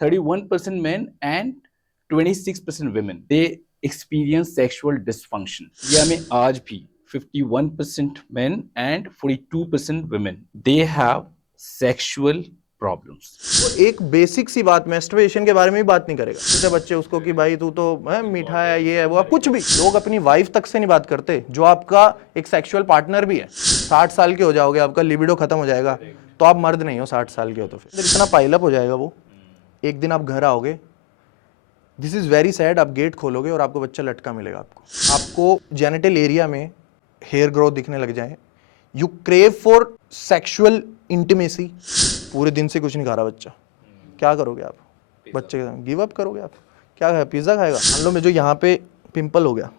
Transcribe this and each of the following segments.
31% men and 26% women, they experience sexual dysfunction. India में आज भी 51% men and 42% women, they have sexual problems. तो एक बेसिक सी बात, मैस्टरबेशन के बारे में भी बात नहीं करेगा। जैसे बच्चे उसको कि भाई तू तो मीठा है, ये है वो, कुछ भी। लोग अपनी वाइफ तक से नहीं बात करते, जो आपका एक सेक्सुअल पार्टनर भी है। 60 साल के हो जाओगे, आपका लिबिडो खत्म हो जाएगा, तो आप मर्द नहीं हो। 60 साल के हो तो फिर इतना पाइलअप हो जाएगा वो। एक दिन आप घर आओगे, दिस इज वेरी सैड, आप गेट खोलोगे और आपको बच्चा लटका मिलेगा। आपको जेनिटल एरिया में हेयर ग्रोथ दिखने लग जाए। You crave for sexual intimacy. पूरे दिन से कुछ नहीं खा रहा बच्चा, क्या करोगे आप? बच्चे के साथ गिव अप करोगे आप? क्या खाएगा? पिज्जा खाएगा? मान लो मैं जो यहाँ पे पिंपल हो गया,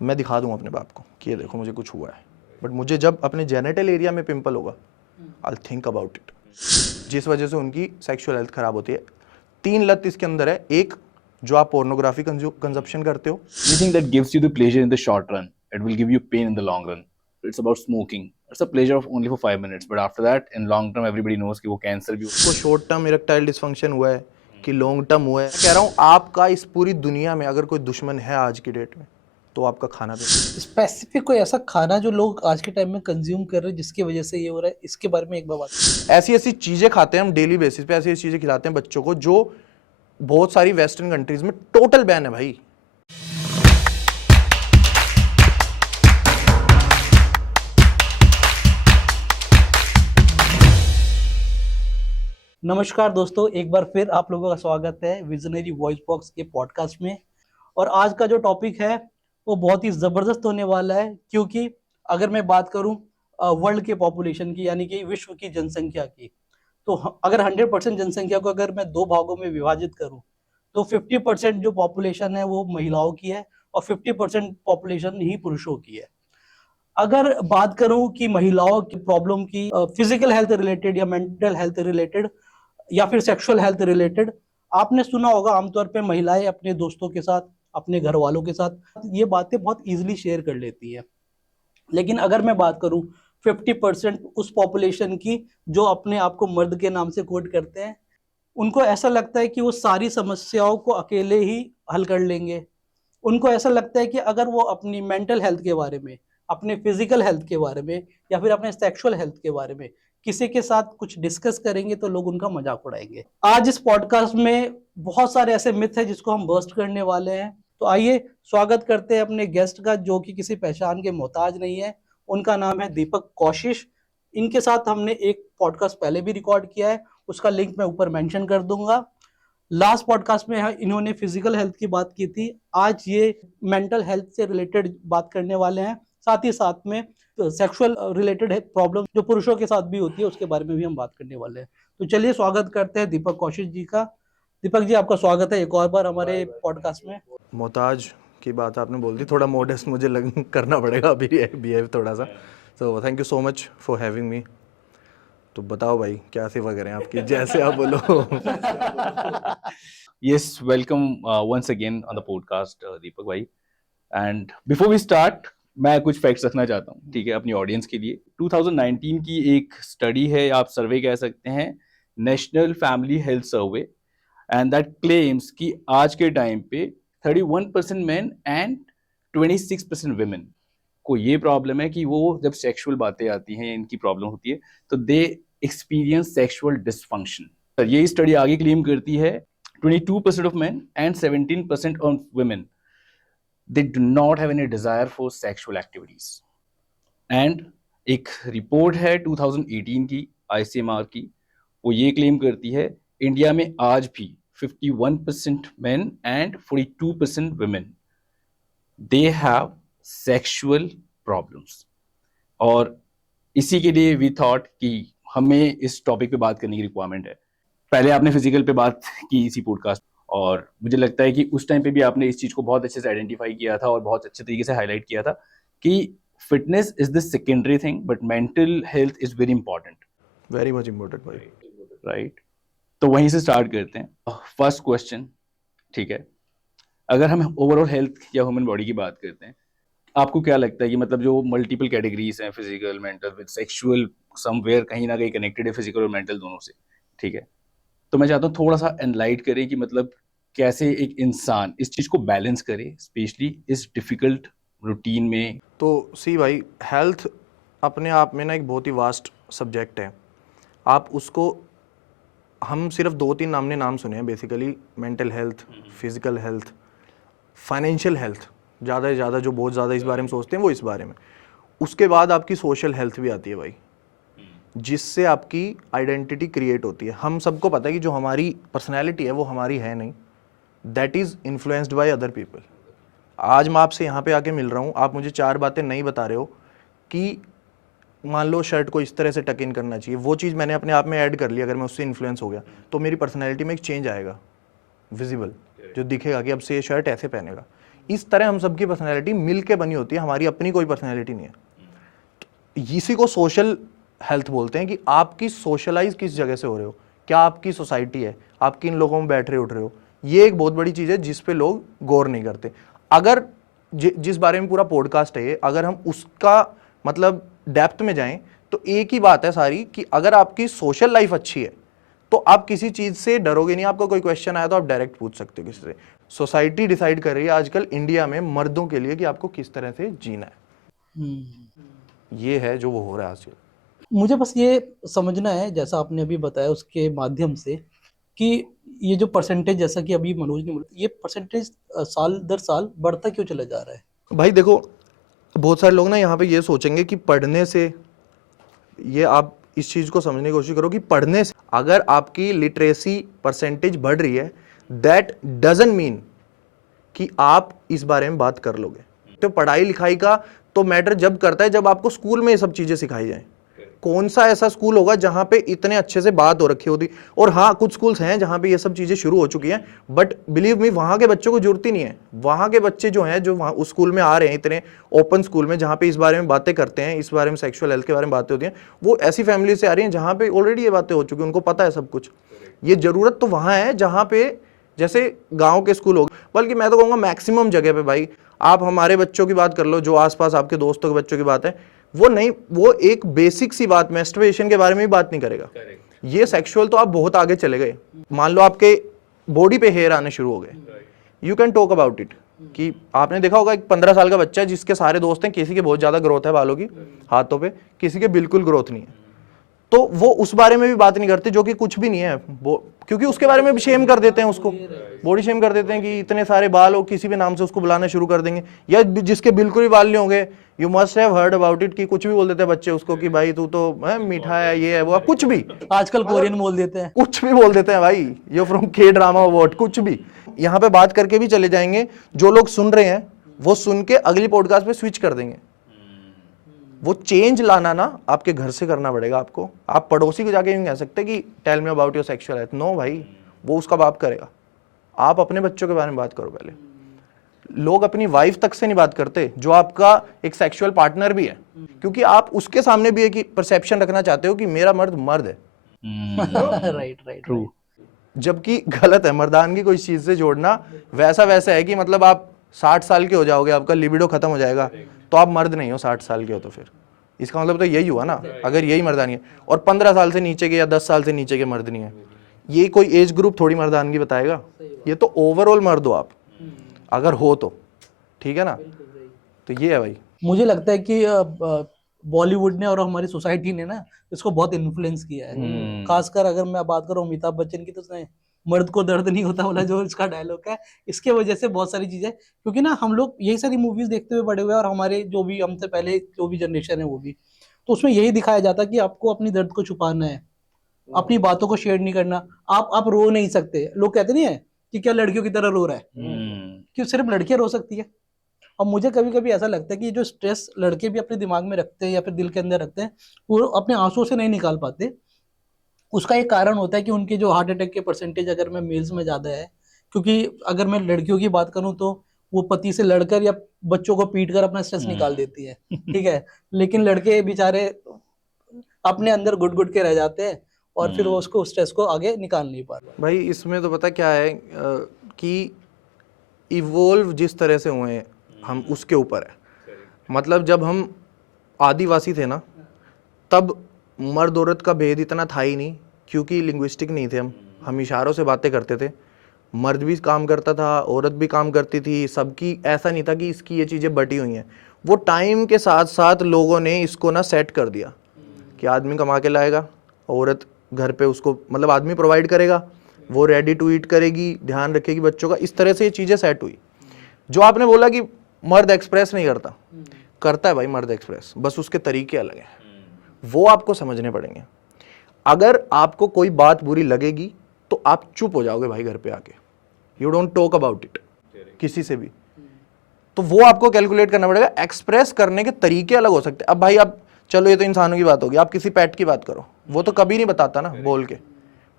मैं दिखा दूंगा अपने बाप को कि ये देखो मुझे कुछ हुआ है, बट मुझे जब अपने जेनिटल एरिया में पिंपल होगा, I will think about it. जिस वजह से उनकी सेक्सुअल हेल्थ खराब होती है। 3 लत इसके अंदर है। एक, जो आप पोर्नोग्राफी कंजप्शन करते हो। You think that gives you the pleasure in the short run, it will give you pain in the long run. It's about smoking. It's a pleasure of only for 5 minutes, but after that, in long term, everybody knows कि वो cancer भी उसको short term erectile dysfunction हुआ है कि long term हुआ है। कह रहा हूँ, आपका इस पूरी दुनिया में अगर कोई दुश्मन है आज की डेट में, तो आपका खाना पीना। स्पेसिफिक कोई ऐसा खाना जो लोग आज के टाइम में कंज्यूम कर रहे हैं जिसकी वजह से ये हो रहा है, इसके बारे में एक बार बात। ऐसी ऐसी चीजें खाते हैं हम डेली बेसिस पे, ऐसी ऐसी चीजें खिलाते हैं बच्चों को जो बहुत सारी वेस्टर्न कंट्रीज में टोटल बैन है भाई। नमस्कार दोस्तों, एक बार फिर आप लोगों का स्वागत है विजनरी वॉइस बॉक्स के पॉडकास्ट में। और आज का जो टॉपिक है वो बहुत ही ज़बरदस्त होने वाला है, क्योंकि अगर मैं बात करूं वर्ल्ड के पॉपुलेशन की, यानी कि विश्व की जनसंख्या की, तो अगर 100% जनसंख्या को अगर मैं 2 भागों में विभाजित करूं, तो 50% जो पॉपुलेशन है वो महिलाओं की है और 50% पॉपुलेशन ही पुरुषों की है। अगर बात करूं कि महिलाओं की प्रॉब्लम की फिजिकल हेल्थ रिलेटेड या मेंटल हेल्थ रिलेटेड या फिर सेक्सुअल हेल्थ रिलेटेड, आपने सुना होगा आमतौर पे महिलाएं अपने दोस्तों के साथ, अपने घर वालों के साथ ये बातें बहुत इजीली शेयर कर लेती है। लेकिन अगर मैं बात करूं 50% उस पॉपुलेशन की जो अपने आप को मर्द के नाम से कोट करते हैं, उनको ऐसा लगता है कि वो सारी समस्याओं को अकेले ही हल कर लेंगे। उनको ऐसा लगता है कि अगर वो अपनी मेंटल हेल्थ के बारे में, अपने फिजिकल हेल्थ के बारे में या फिर अपने सेक्सुअल हेल्थ के बारे में किसी के साथ कुछ डिस्कस करेंगे तो लोग उनका मजाक उड़ाएंगे। आज इस पॉडकास्ट में बहुत सारे ऐसे मिथ है जिसको हम बर्स्ट करने वाले हैं। तो आइए स्वागत करते हैं अपने गेस्ट का, जो कि किसी पहचान के मोहताज नहीं है। उनका नाम है दीपक कौशिश। इनके साथ हमने एक पॉडकास्ट पहले भी रिकॉर्ड किया है, उसका लिंक मैं ऊपर मेंशन कर दूंगा। लास्ट पॉडकास्ट में इन्होंने फिजिकल हेल्थ की बात की थी, आज ये मेंटल हेल्थ से रिलेटेड बात करने वाले हैं। साथ ही साथ में सेक्सुअल रिलेटेड प्रॉब्लम जो पुरुषों के साथ भी होती है उसके बारे में भी हम बात करने वाले हैं। तो चलिए स्वागत करते हैं दीपक कौशिश जी का। दीपक जी, आपका स्वागत है एक और बार हमारे पॉडकास्ट में। मोहताज की बात आपने बोल दी, थोड़ा मॉडेस्ट मुझे करना पड़ेगा अभी बिहेव थोड़ा सा। तो thank you so much for having me. तो बताओ भाई, क्या सेवा करें आपकी, जैसे आप बोलो। Yes, welcome once again on the podcast, दीपक भाई। And before we start, मैं कुछ फैक्ट्स रखना चाहता हूँ, ठीक है, अपनी ऑडियंस के लिए। 2019 की एक स्टडी है, आप सर्वे कह सकते हैं, national family health survey, and that claims कि आज के टाइम पे 31% मेन एंड 26% women को ये प्रॉब्लम है कि वो जब सेक्सुअल बातें आती हैं, इनकी प्रॉब्लम होती है, तो दे एक्सपीरियंस सेक्सुअल डिसफंक्शन। ये स्टडी आगे क्लेम करती है 22% of main and 17% of women, they do not have any desire for sexual activities. And एक रिपोर्ट है 2018 की ICMR की, वो ये क्लेम करती है इंडिया में आज भी 51% men and 42% women, they have sexual problems. और इसी के लिए we thought कि हमें इस टॉपिक पे बात करने की रिक्वायरमेंट है। पहले आपने फिजिकल पे बात की इसी पॉडकास्ट, और मुझे लगता है कि उस टाइम पे भी आपने इस चीज को बहुत अच्छे से आइडेंटिफाई किया था और बहुत अच्छे तरीके से हाईलाइट किया था कि fitness is the secondary thing but mental health is very important. Very much important भाई। राइट, तो वहीं से स्टार्ट करते हैं। फर्स्ट क्वेश्चन, ठीक है, अगर हम ओवरऑल हेल्थ या ह्यूमन बॉडी की बात करते हैं, आपको क्या लगता है कि मतलब जो मल्टीपल कैटेगरीज हैं, physical, mental, with sexual, somewhere कहीं ना कहीं कनेक्टेड है फिजिकल और मेंटल दोनों से, ठीक है, तो मैं चाहता हूँ थोड़ा सा एनलाइट करें कि मतलब कैसे एक इंसान इस चीज को बैलेंस करे, स्पेशली इस डिफिकल्ट रूटीन में। तो सी भाई, हेल्थ अपने आप में ना एक बहुत ही वास्ट सब्जेक्ट है। आप उसको, हम सिर्फ 2-3 हमने नाम सुने हैं basically, mental health, physical health, financial health, ज़्यादा से ज़्यादा जो बहुत ज़्यादा इस बारे में सोचते हैं वो इस बारे में। उसके बाद आपकी सोशल हेल्थ भी आती है भाई, जिससे आपकी आइडेंटिटी क्रिएट होती है। हम सबको पता है कि जो हमारी पर्सनैलिटी है वो हमारी है नहीं, that is influenced by other people. आज मैं आपसे यहाँ पे आके मिल रहा हूँ, आप मुझे 4 बातें नहीं बता रहे हो कि मान लो शर्ट को इस तरह से टक इन करना चाहिए, वो चीज़ मैंने अपने आप में ऐड कर ली, अगर मैं उससे इन्फ्लुएंस हो गया तो मेरी पर्सनैलिटी में एक चेंज आएगा विजिबल, जो दिखेगा कि अब से ये शर्ट ऐसे पहनेगा। इस तरह हम सबकी पर्सनैलिटी मिल के बनी होती है, हमारी अपनी कोई पर्सनैलिटी नहीं है। तो इसी को सोशल हेल्थ बोलते हैं कि आपकी सोशलाइज किस जगह से हो रहे हो, क्या आपकी सोसाइटी है, आप किन लोगों में बैठ रहे उठ रहे हो। ये एक बहुत बड़ी चीज़ है जिस पे लोग गौर नहीं करते। अगर जिस बारे में पूरा पॉडकास्ट है ये, अगर हम उसका मतलब डेप्थ में जाएं तो एक ही बात है सारी कि अगर आपकी सोशल लाइफ अच्छी है तो आप किसी चीज़ से डरोगे नहीं। आपका कोई क्वेश्चन आया तो आप डायरेक्ट पूछ सकते हो किसी से। सोसाइटी डिसाइड कर रही है आजकल इंडिया में मर्दों के लिए कि आपको किस तरह से जीना है। ये है जो वो हो रहा है आजकल। मुझे बस ये समझना है, जैसा आपने अभी बताया उसके माध्यम से, कि ये जो परसेंटेज, जैसा कि अभी मनोज ने बोला, ये परसेंटेज साल दर साल बढ़ता क्यों चला जा रहा है? भाई देखो, बहुत सारे लोग ना यहाँ पे ये सोचेंगे कि पढ़ने से, ये आप इस चीज़ को समझने की कोशिश करो कि पढ़ने से अगर आपकी लिटरेसी परसेंटेज बढ़ रही है, दैट डजंट मीन कि आप इस बारे में बात कर लोगे। तो पढ़ाई लिखाई का तो मैटर जब करता है जब आपको स्कूल में ये सब चीज़ें सिखाई जाएं। कौन सा ऐसा स्कूल होगा जहां पे इतने अच्छे से बात हो रखी होती। और हाँ, कुछ स्कूल्स हैं जहां पे ये सब चीज़ें शुरू हो चुकी हैं, बट बिलीव मी वहां के बच्चों को जरूरत ही नहीं है। वहां के बच्चे जो हैं, जो वहां उस स्कूल में आ रहे हैं, इतने ओपन स्कूल में जहां पे इस बारे में बातें करते हैं, इस बारे में सेक्सुअल हेल्थ के बारे में बातें होती हैं, वो ऐसी फैमिली से आ रही हैं जहां पे ऑलरेडी ये बातें हो चुकी हैं, उनको पता है सब कुछ। ये जरूरत तो वहां है जहां पे जैसे गाँव के स्कूल हो गए, बल्कि मैं तो कहूँगा मैक्सिमम जगह पे भाई, आप हमारे बच्चों की बात कर लो, जो आसपास आपके दोस्तों के बच्चों की बात है, वो नहीं, वो एक बेसिक सी बात, मैस्टरबेशन के बारे में भी बात नहीं करेगा। ये सेक्सुअल तो आप बहुत आगे चले गए। मान लो आपके बॉडी पे हेयर आने शुरू हो गए, you can talk about it. कि आपने देखा होगा एक 15 साल का बच्चा है जिसके सारे दोस्त हैं, किसी के बहुत ज्यादा ग्रोथ है बालों की, हाथों पे, किसी के बिल्कुल ग्रोथ नहीं है, तो वो उस बारे में भी बात नहीं करते, जो कि कुछ भी नहीं है, क्योंकि उसके बारे में भी शेम कर देते हैं, उसको बॉडी शेम कर देते हैं कि इतने सारे बाल हो, किसी भी नाम से उसको बुलाना शुरू कर देंगे। या जिसके बिल्कुल भी बाल नहीं होंगे, you must have heard about it, कि कुछ भी बोल देते हैं बच्चे उसको कि भाई तू तो मीठा है, ये है वो, कुछ भी, आजकल कोरियन बोल देते हैं, कुछ भी बोल देते हैं भाई, यू फ्रॉम के ड्रामा वॉट, कुछ भी। यहाँ पे बात करके भी चले जाएंगे, जो लोग सुन रहे हैं वो सुन के अगली पॉडकास्ट पे स्विच कर देंगे। वो चेंज लाना ना आपके घर से करना पड़ेगा आपको। आप पड़ोसी को जाके यूं कह सकते कि tell me about your sexual health, no भाई, वो उसका बाप करेगा। आप अपने बच्चों के बारे में बात करो पहले। लोग अपनी वाइफ तक से नहीं बात करते, जो आपका एक सेक्सुअल पार्टनर भी है, क्योंकि आप उसके सामने भी एक परसेप्शन रखना चाहते हो कि मेरा मर्द मर्द है। Right right true. जबकि गलत है। मर्दानगी कोई चीज से जोड़ना वैसा है कि मतलब आप 60 साल के हो जाओगे, आपका लिबिडो खत्म हो जाएगा, तो आप मर्द नहीं हो। 60 साल के हो तो फिर इसका मतलब तो यही हुआ ना, अगर यही मर्दानगी है। और 15 साल से नीचे के या 10 साल से नीचे के मर्द नहीं है, ये कोई एज ग्रुप थोड़ी मर्दानगी बताएगा। ये तो ओवरऑल मर्द हो आप, अगर हो तो, ठीक है ना। तो ये है भाई। मुझे लगता है कि बॉलीवुड ने और हमारी सोसाइटी ने ना इसको बहुत इन्फ्लुएंस किया है। खासकर अगर मैं बात करूं अमिताभ बच्चन की, तो उसने मर्द को दर्द नहीं होता वाला जो इसका डायलॉग है, इसके वजह से बहुत सारी चीजें, क्योंकि ना हम लोग यही सारी मूवीज देखते हुए बड़े हुए हैं, और हमारे जो भी हमसे पहले जो भी जनरेशन है वो भी, तो उसमें यही दिखाया जाता है कि आपको अपनी दर्द को छुपाना है, अपनी बातों को शेयर नहीं करना। आप रो नहीं सकते। लोग कहते नहीं है कि क्या लड़कियों की तरह रो रहा है, क्यों सिर्फ लड़कियां रो सकती है। और मुझे कभी कभी ऐसा लगता है कि जो स्ट्रेस लड़के भी अपने दिमाग में रखते हैं या फिर दिल के अंदर रखते हैं, वो अपने आंसुओं से नहीं निकाल पाते। उसका एक कारण होता है कि उनके जो हार्ट अटैक के परसेंटेज अगर मैं मेल्स में ज्यादा है, क्योंकि अगर मैं लड़कियों की बात करूं तो वो पति से लड़कर या बच्चों को पीट कर अपना स्ट्रेस निकाल देती है, ठीक है, लेकिन लड़के बेचारे अपने अंदर घुट घुट के रह जाते हैं, और फिर वो उसको स्ट्रेस को आगे निकाल नहीं पाते। भाई इसमें तो पता क्या है कि इवोल्व जिस तरह से हुए हैं हम, उसके ऊपर है। मतलब जब हम आदिवासी थे ना, तब मर्द औरत का भेद इतना था ही नहीं, क्योंकि लिंग्विस्टिक नहीं थे हम। हम इशारों से बातें करते थे, मर्द भी काम करता था, औरत भी काम करती थी, सबकी, ऐसा नहीं था कि इसकी ये चीज़ें बटी हुई हैं। वो टाइम के साथ साथ लोगों ने इसको ना सेट कर दिया कि आदमी कमा के लाएगा, औरत घर पे उसको मतलब आदमी प्रोवाइड करेगा, वो रेडी टू ईट करेगी, ध्यान रखेगी बच्चों का। इस तरह से ये चीज़ें सेट हुई। जो आपने बोला कि मर्द एक्सप्रेस नहीं करता, करता है भाई मर्द एक्सप्रेस, बस उसके तरीके अलग हैं, वो आपको समझने पड़ेंगे। अगर आपको कोई बात बुरी लगेगी तो आप चुप हो जाओगे भाई घर पे आके, you don't talk about it किसी से भी। तो वो आपको कैलकुलेट करना पड़ेगा। एक्सप्रेस करने के तरीके अलग हो सकते हैं। अब भाई आप चलो, ये तो इंसानों की बात होगी, आप किसी पेट की बात करो, वो तो कभी नहीं बताता ना बोल के,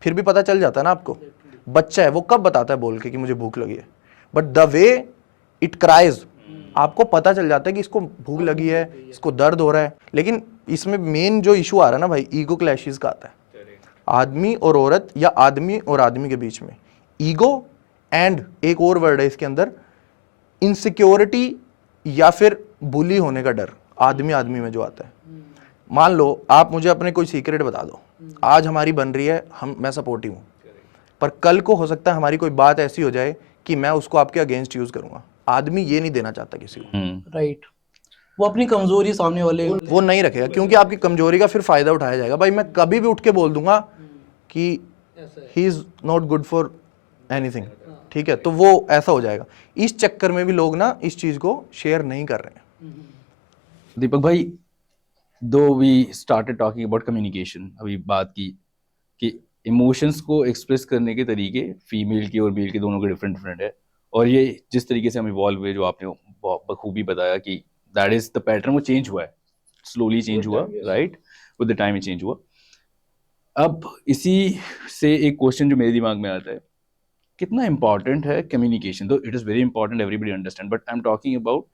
फिर भी पता चल जाता है ना आपको। बच्चा है वो कब बताता है बोल के कि मुझे भूख लगी है, but the way it cries आपको पता चल जाता है कि इसको भूख लगी है, इसको दर्द हो रहा है। लेकिन इसमें मेन जो इशू आ रहा है ना भाई, ईगो क्लैशेस का आता है। आदमी और औरत या आदमी और आदमी के बीच में ईगो, एंड एक और वर्ड है इसके अंदर, इनसिक्योरिटी या फिर बुली होने का डर, आदमी आदमी में जो आता है। मान लो आप मुझे अपने कोई सीक्रेट बता दो, आज हमारी बन रही है, मैं सपोर्टिव हूँ, पर कल को हो सकता है हमारी कोई बात ऐसी हो जाए कि मैं उसको आपके अगेंस्ट यूज करूंगा। आदमी ये नहीं देना चाहता किसी को, राइट। वो अपनी कमजोरी सामने वाले वो नहीं रखेगा, क्योंकि आपकी कमजोरी का फिर फायदा उठाया जाएगा। भाई मैं कभी भी उठ के बोल दूंगा कि he is not good for anything, ठीक है, तो वो ऐसा हो जाएगा। इस चक्कर में भी लोग ना इस चीज को शेयर नहीं कर रहे हैं। दीपक भाई, though we started talking about communication, अभी बात की कि इमोशंस को एक्सप्रेस करने के तरीके फीमेल की और मेल के दोनों के डिफरेंट डिफरेंट है, और ये जिस तरीके से हम इवॉल्व हुए, जो आपने बखूबी बताया कि दैट इज द पैटर्न, वो चेंज हुआ है, स्लोली चेंज हुआ, right, with the time it change हुआ। अब इसी से एक क्वेश्चन जो मेरे दिमाग में आता है, कितना इंपॉर्टेंट है कम्युनिकेशन? तो it is very important, everybody understand, but I am talking about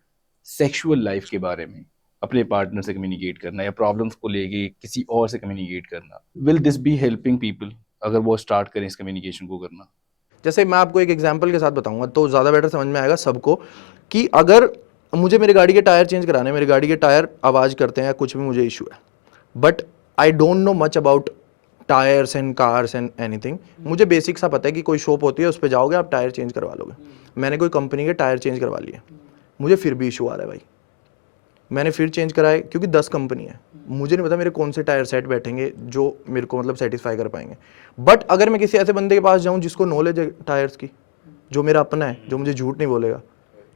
sexual life के बारे में, अपने पार्टनर से कम्युनिकेट करना या प्रॉब्लम्स को लेके किसी और से कम्युनिकेट करना। Will this be helping people अगर वो स्टार्ट करें इस कम्युनिकेशन को करना? जैसे मैं आपको एक एग्जांपल के साथ बताऊंगा तो ज़्यादा बेटर समझ में आएगा सबको, कि अगर मुझे मेरी गाड़ी के टायर चेंज कराने, मेरी गाड़ी के टायर आवाज़ करते हैं या कुछ भी मुझे इशू है, but I don't know much about tyres and cars and anything. मुझे बेसिक सा पता है कि कोई शॉप होती है, उस पर जाओगे आप टायर चेंज करवा लोगे। मैंने कोई कंपनी के टायर चेंज करवा लिए, मुझे फिर भी इशू आ रहा है भाई, मैंने फिर चेंज कराए, क्योंकि 10 कंपनी है, मुझे नहीं पता मेरे कौन से टायर सेट बैठेंगे जो मेरे को मतलब सेटिस्फाई कर पाएंगे। बट अगर मैं किसी ऐसे बंदे के पास जाऊं जिसको नॉलेज है टायर्स की, जो मेरा अपना है, जो मुझे झूठ नहीं बोलेगा,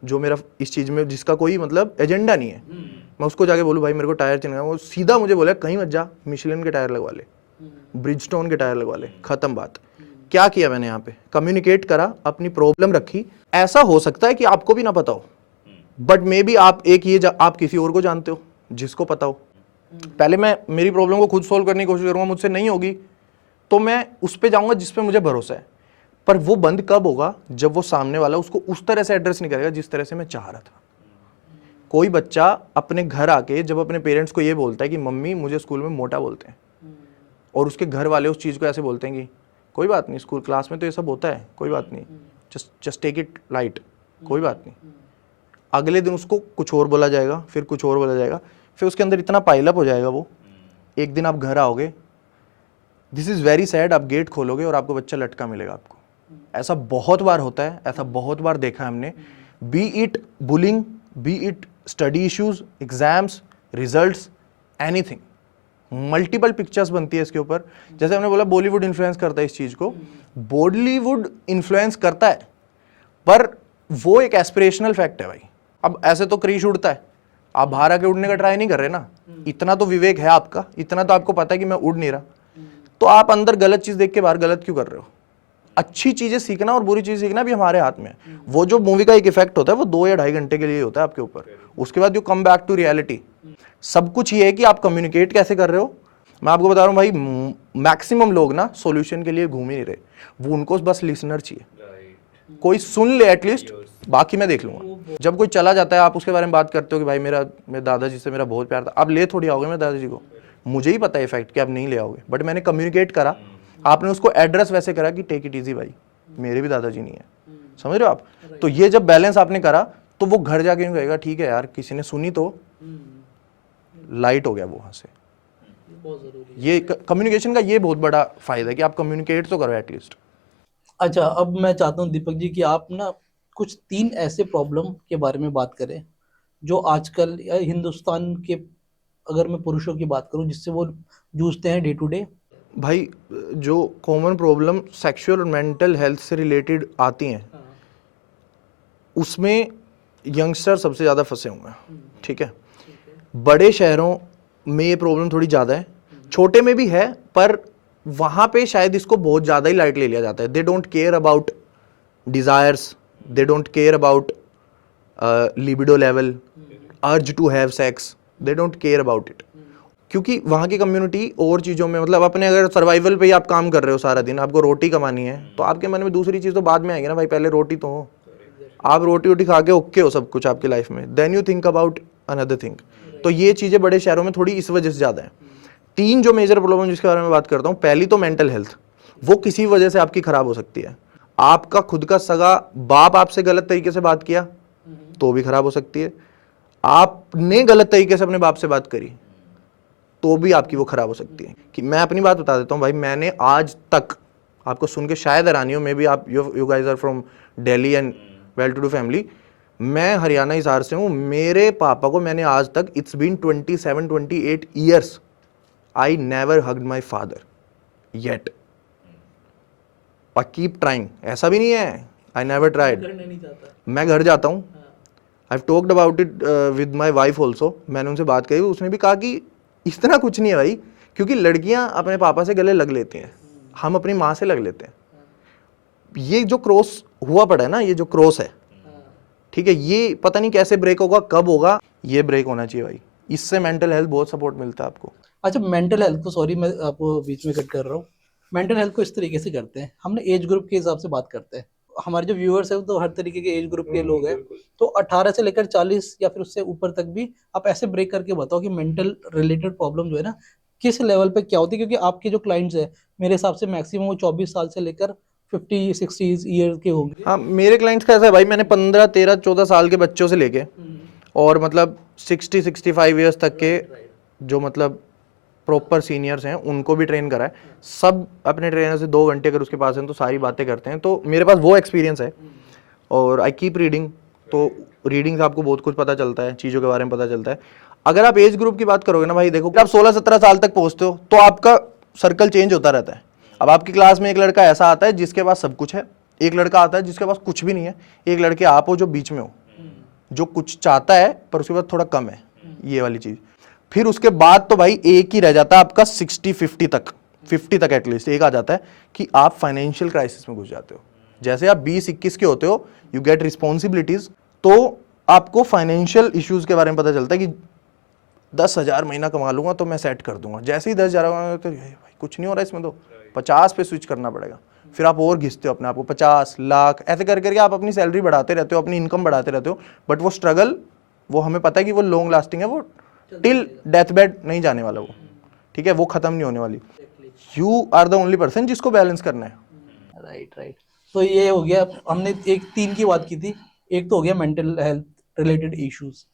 जो मेरा इस चीज़ में जिसका कोई मतलब एजेंडा नहीं है, मैं उसको जाके बोलूँ भाई मेरे को टायर चेंज करना, वो सीधा मुझे बोला कहीं मत जा, मिशेलिन के टायर लगवा ले, ब्रिजस्टोन के टायर लगवा ले, खत्म बात। क्या किया मैंने यहाँ पे? कम्युनिकेट करा, अपनी प्रॉब्लम रखी। ऐसा हो सकता है कि आपको भी ना पता हो, बट मे बी आप आप किसी और को जानते हो जिसको पता हो। पहले मैं मेरी प्रॉब्लम को खुद सॉल्व करने की कोशिश करूंगा, मुझसे नहीं होगी तो मैं उस पे जाऊंगा जिस पे मुझे भरोसा है। पर वो बंद कब होगा? जब वो सामने वाला उसको उस तरह से एड्रेस नहीं करेगा जिस तरह से मैं चाह रहा था। कोई बच्चा अपने घर आके जब अपने पेरेंट्स को ये बोलता है कि मम्मी मुझे स्कूल में मोटा बोलते हैं, और उसके घर वाले उस चीज़ को ऐसे बोलते हैं कि कोई बात नहीं, स्कूल क्लास में तो ये सब होता है, कोई बात नहीं, जस्ट टेक इट लाइट, कोई बात नहीं। अगले दिन उसको कुछ और बोला जाएगा, फिर कुछ और बोला जाएगा, फिर उसके अंदर इतना पाइलअप हो जाएगा वो। एक दिन आप घर आओगे, दिस इज़ वेरी सैड, आप गेट खोलोगे और आपको बच्चा लटका मिलेगा आपको। ऐसा बहुत बार होता है, ऐसा बहुत बार देखा है हमने। B it bullying, B it study issues, exams, results, anything, multiple pictures बनती है इसके ऊपर। जैसे हमने बोला बॉलीवुड इन्फ्लुएंस करता है इस चीज़ को, बॉलीवुड इन्फ्लुएंस करता है, पर वो एक एस्पिरेशनल फैक्ट है भाई। अब ऐसे तो क्रीश उड़ता है, आप बाहर आके उड़ने का ट्राई नहीं कर रहे ना, इतना तो विवेक है आपका, इतना तो आपको पता है कि मैं उड़ नहीं रहा, तो आप अंदर गलत चीज देख के बाहर गलत क्यों कर रहे हो? अच्छी चीजें सीखना और बुरी चीज सीखना भी हमारे हाथ में है। वो जो मूवी का एक इफेक्ट होता है वो 2 या 2.5 घंटे के लिए होता है आपके ऊपर, उसके बाद you come back to reality. सब कुछ ये है कि आप कम्युनिकेट कैसे कर रहे हो। मैं आपको बता रहा हूँ भाई, मैक्सिमम लोग ना सॉल्यूशन के लिए घूम ही नहीं रहे, वो उनको बस लिसनर चाहिए, कोई सुन ले एटलीस्ट, बाकी मैं देख लूंगा। जब कोई चला जाता है आप उसके बारे में बात करते हो कि भाई मेरे दादाजी से मेरा बहुत प्यार था, आप ले थोड़ी आओगे मेरे दादाजी को, मुझे ही पता है फैक्ट कि आप नहीं ले आओगे, बट मैंने कम्युनिकेट करा, आपने उसको एड्रेस वैसे करा कि टेक इट इजी भाई, मेरे भी दादाजी नहीं है, समझ रहे हो आप? तो ये जब बैलेंस आपने करा तो वो घर जाके यूं कहेगा ठीक है यार, किसी ने सुनी तो लाइट हो गया वो वहां से। ये कम्युनिकेशन का ये बहुत बड़ा फायदा है कि आप कम्युनिकेट तो करो एटलीस्ट। अच्छा, अब मैं चाहता हूँ दीपक जी कि आप ना कुछ 3 ऐसे प्रॉब्लम के बारे में बात करें जो आजकल या हिंदुस्तान के, अगर मैं पुरुषों की बात करूं, जिससे वो जूझते हैं डे टू डे। भाई जो कॉमन प्रॉब्लम सेक्सुअल और मेंटल हेल्थ से रिलेटेड आती हैं उसमें यंगस्टर सबसे ज़्यादा फंसे हुए हैं, ठीक है। बड़े शहरों में ये प्रॉब्लम थोड़ी ज़्यादा है, छोटे में भी है, पर वहाँ पे शायद इसको बहुत ज़्यादा ही लाइट ले लिया जाता है। They don't care about desires, they don't care about libido level, urge to have sex, they don't care about it. क्योंकि वहाँ की कम्युनिटी और चीज़ों में, मतलब अपने अगर सर्वाइवल पे ही आप काम कर रहे हो सारा दिन, आपको रोटी कमानी है, तो आपके मन में दूसरी चीज़ तो बाद में आएगी ना भाई, पहले रोटी तो हो। आप रोटी वोटी खा के ओके हो सब कुछ आपकी लाइफ में, then you think about another thing. तो ये चीज़ें बड़े शहरों में थोड़ी इस वजह से ज़्यादा है। 3 जो मेजर प्रॉब्लम जिसके बारे में बात करता हूँ, पहली तो मेंटल हेल्थ, वो किसी वजह से आपकी खराब हो सकती है। आपका खुद का सगा बाप आपसे गलत तरीके से बात किया तो भी खराब हो सकती है, आपने गलत तरीके से अपने बाप से बात करी तो भी आपकी वो खराब हो सकती है। कि मैं अपनी बात बता देता हूँ भाई, मैंने आज तक, आपको सुन के शायद हैरानी हो, मे बी आप you guys are from Delhi and well to do family, मैं हरियाणा हिसार से हूँ। मेरे पापा को मैंने आज तक, it's been 27-28 years, I never hugged my father yet. I keep trying, ऐसा भी नहीं है आई नेवर ट्राइड। मैं घर जाता हूँ, I have talked about it with my wife also, मैंने उनसे बात करी, उसने भी कहा कि इतना कुछ नहीं है भाई, क्योंकि लड़कियां अपने पापा से गले लग लेती हैं, हम अपनी माँ से लग लेते हैं। ये जो क्रॉस हुआ पड़ा है ना, ये जो क्रॉस है, ठीक है, ये पता नहीं कैसे ब्रेक होगा, कब होगा, ये ब्रेक होना चाहिए भाई। इससे मेंटल हेल्थ बहुत सपोर्ट मिलता है आपको। अच्छा, मेंटल हेल्थ को, सॉरी मैं आपको बीच में कट कर रहा हूँ, मेंटल हेल्थ को इस तरीके से करते हैं, हमने एज ग्रुप के हिसाब से बात करते हैं। हमारे जो व्यूअर्स हैं तो हर तरीके के एज ग्रुप के लोग हैं, तो 18 से लेकर 40 या फिर उससे ऊपर तक भी आप ऐसे ब्रेक करके बताओ कि मेंटल रिलेटेड प्रॉब्लम जो है ना किस लेवल पे क्या होती है। क्योंकि आपके जो क्लाइंट्स है मेरे हिसाब से मैक्सिमम वो 24 साल से लेकर 50-60 ईयर के होंगे। हाँ, मेरे क्लाइंट्स का ऐसा है भाई, मैंने 15, 13, 14 साल के बच्चों से लेके और मतलब 60-65 ईयर्स तक के जो मतलब प्रॉपर सीनियर्स हैं उनको भी ट्रेन करा है। सब अपने ट्रेनर से 2 घंटे अगर उसके पास हैं तो सारी बातें करते हैं, तो मेरे पास वो एक्सपीरियंस है। और आई कीप रीडिंग, तो रीडिंग से आपको बहुत कुछ पता चलता है, चीज़ों के बारे में पता चलता है। अगर आप एज ग्रुप की बात करोगे ना भाई, देखो आप 16-17 साल तक पहुँचते हो तो आपका सर्कल चेंज होता रहता है। अब आपकी क्लास में एक लड़का ऐसा आता है जिसके पास सब कुछ है, एक लड़का आता है जिसके पास कुछ भी नहीं है, एक लड़के आप हो जो बीच में हो, जो कुछ चाहता है पर उसके पास थोड़ा कम है, ये वाली चीज़। फिर उसके बाद तो भाई एक ही रह जाता है आपका 60-50 तक, 50 तक एटलीस्ट एक आ जाता है कि आप फाइनेंशियल क्राइसिस में घुस जाते हो। जैसे आप 20-21 के होते हो, यू गेट रिस्पॉन्सिबिलिटीज, तो आपको फाइनेंशियल इश्यूज के बारे में पता चलता है कि 10,000 महीना कमा लूंगा तो मैं सेट कर दूंगा। जैसे ही 10,000 तो भाई कुछ नहीं हो रहा इसमें, तो 50 पे स्विच करना पड़ेगा। फिर आप और घिसते हो अपने आप को 50 लाख, ऐसे कर करके आप अपनी सैलरी बढ़ाते रहते हो, अपनी इनकम बढ़ाते रहते हो। बट वो स्ट्रगल, वो हमें पता है कि वो लॉन्ग लास्टिंग है, वो टिल डेथ बेड नहीं जाने वाला वो, ठीक है, वो खत्म नहीं होने वाली। You are the only person जिसको बैलेंस करना है। राइट। तो ये हो गया, हमने एक 3 की बात की थी। एक तो हो गया mental health related issues.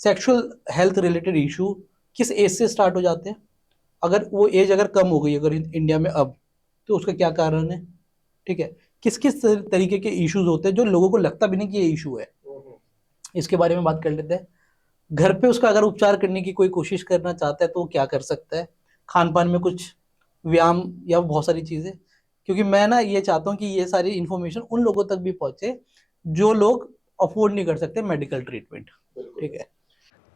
Sexual health related issue किस एज से स्टार्ट हो जाते हैं? अगर वो एज अगर कम हो गई अगर इंडिया में अब, तो उसका क्या कारण है? ठीक है, किस किस तरीके के इश्यूज होते हैं जो लोगों को लगता भी नहीं कि ये इशू है, इसके बारे में बात कर लेते हैं। घर पे उसका अगर उपचार करने की कोई कोशिश करना चाहता है तो वो क्या कर सकता है? खान पान में कुछ व्यायाम या बहुत सारी चीज़ें, क्योंकि मैं ना ये चाहता हूँ कि ये सारी इन्फॉर्मेशन उन लोगों तक भी पहुँचे जो लोग अफोर्ड नहीं कर सकते मेडिकल ट्रीटमेंट। ठीक है,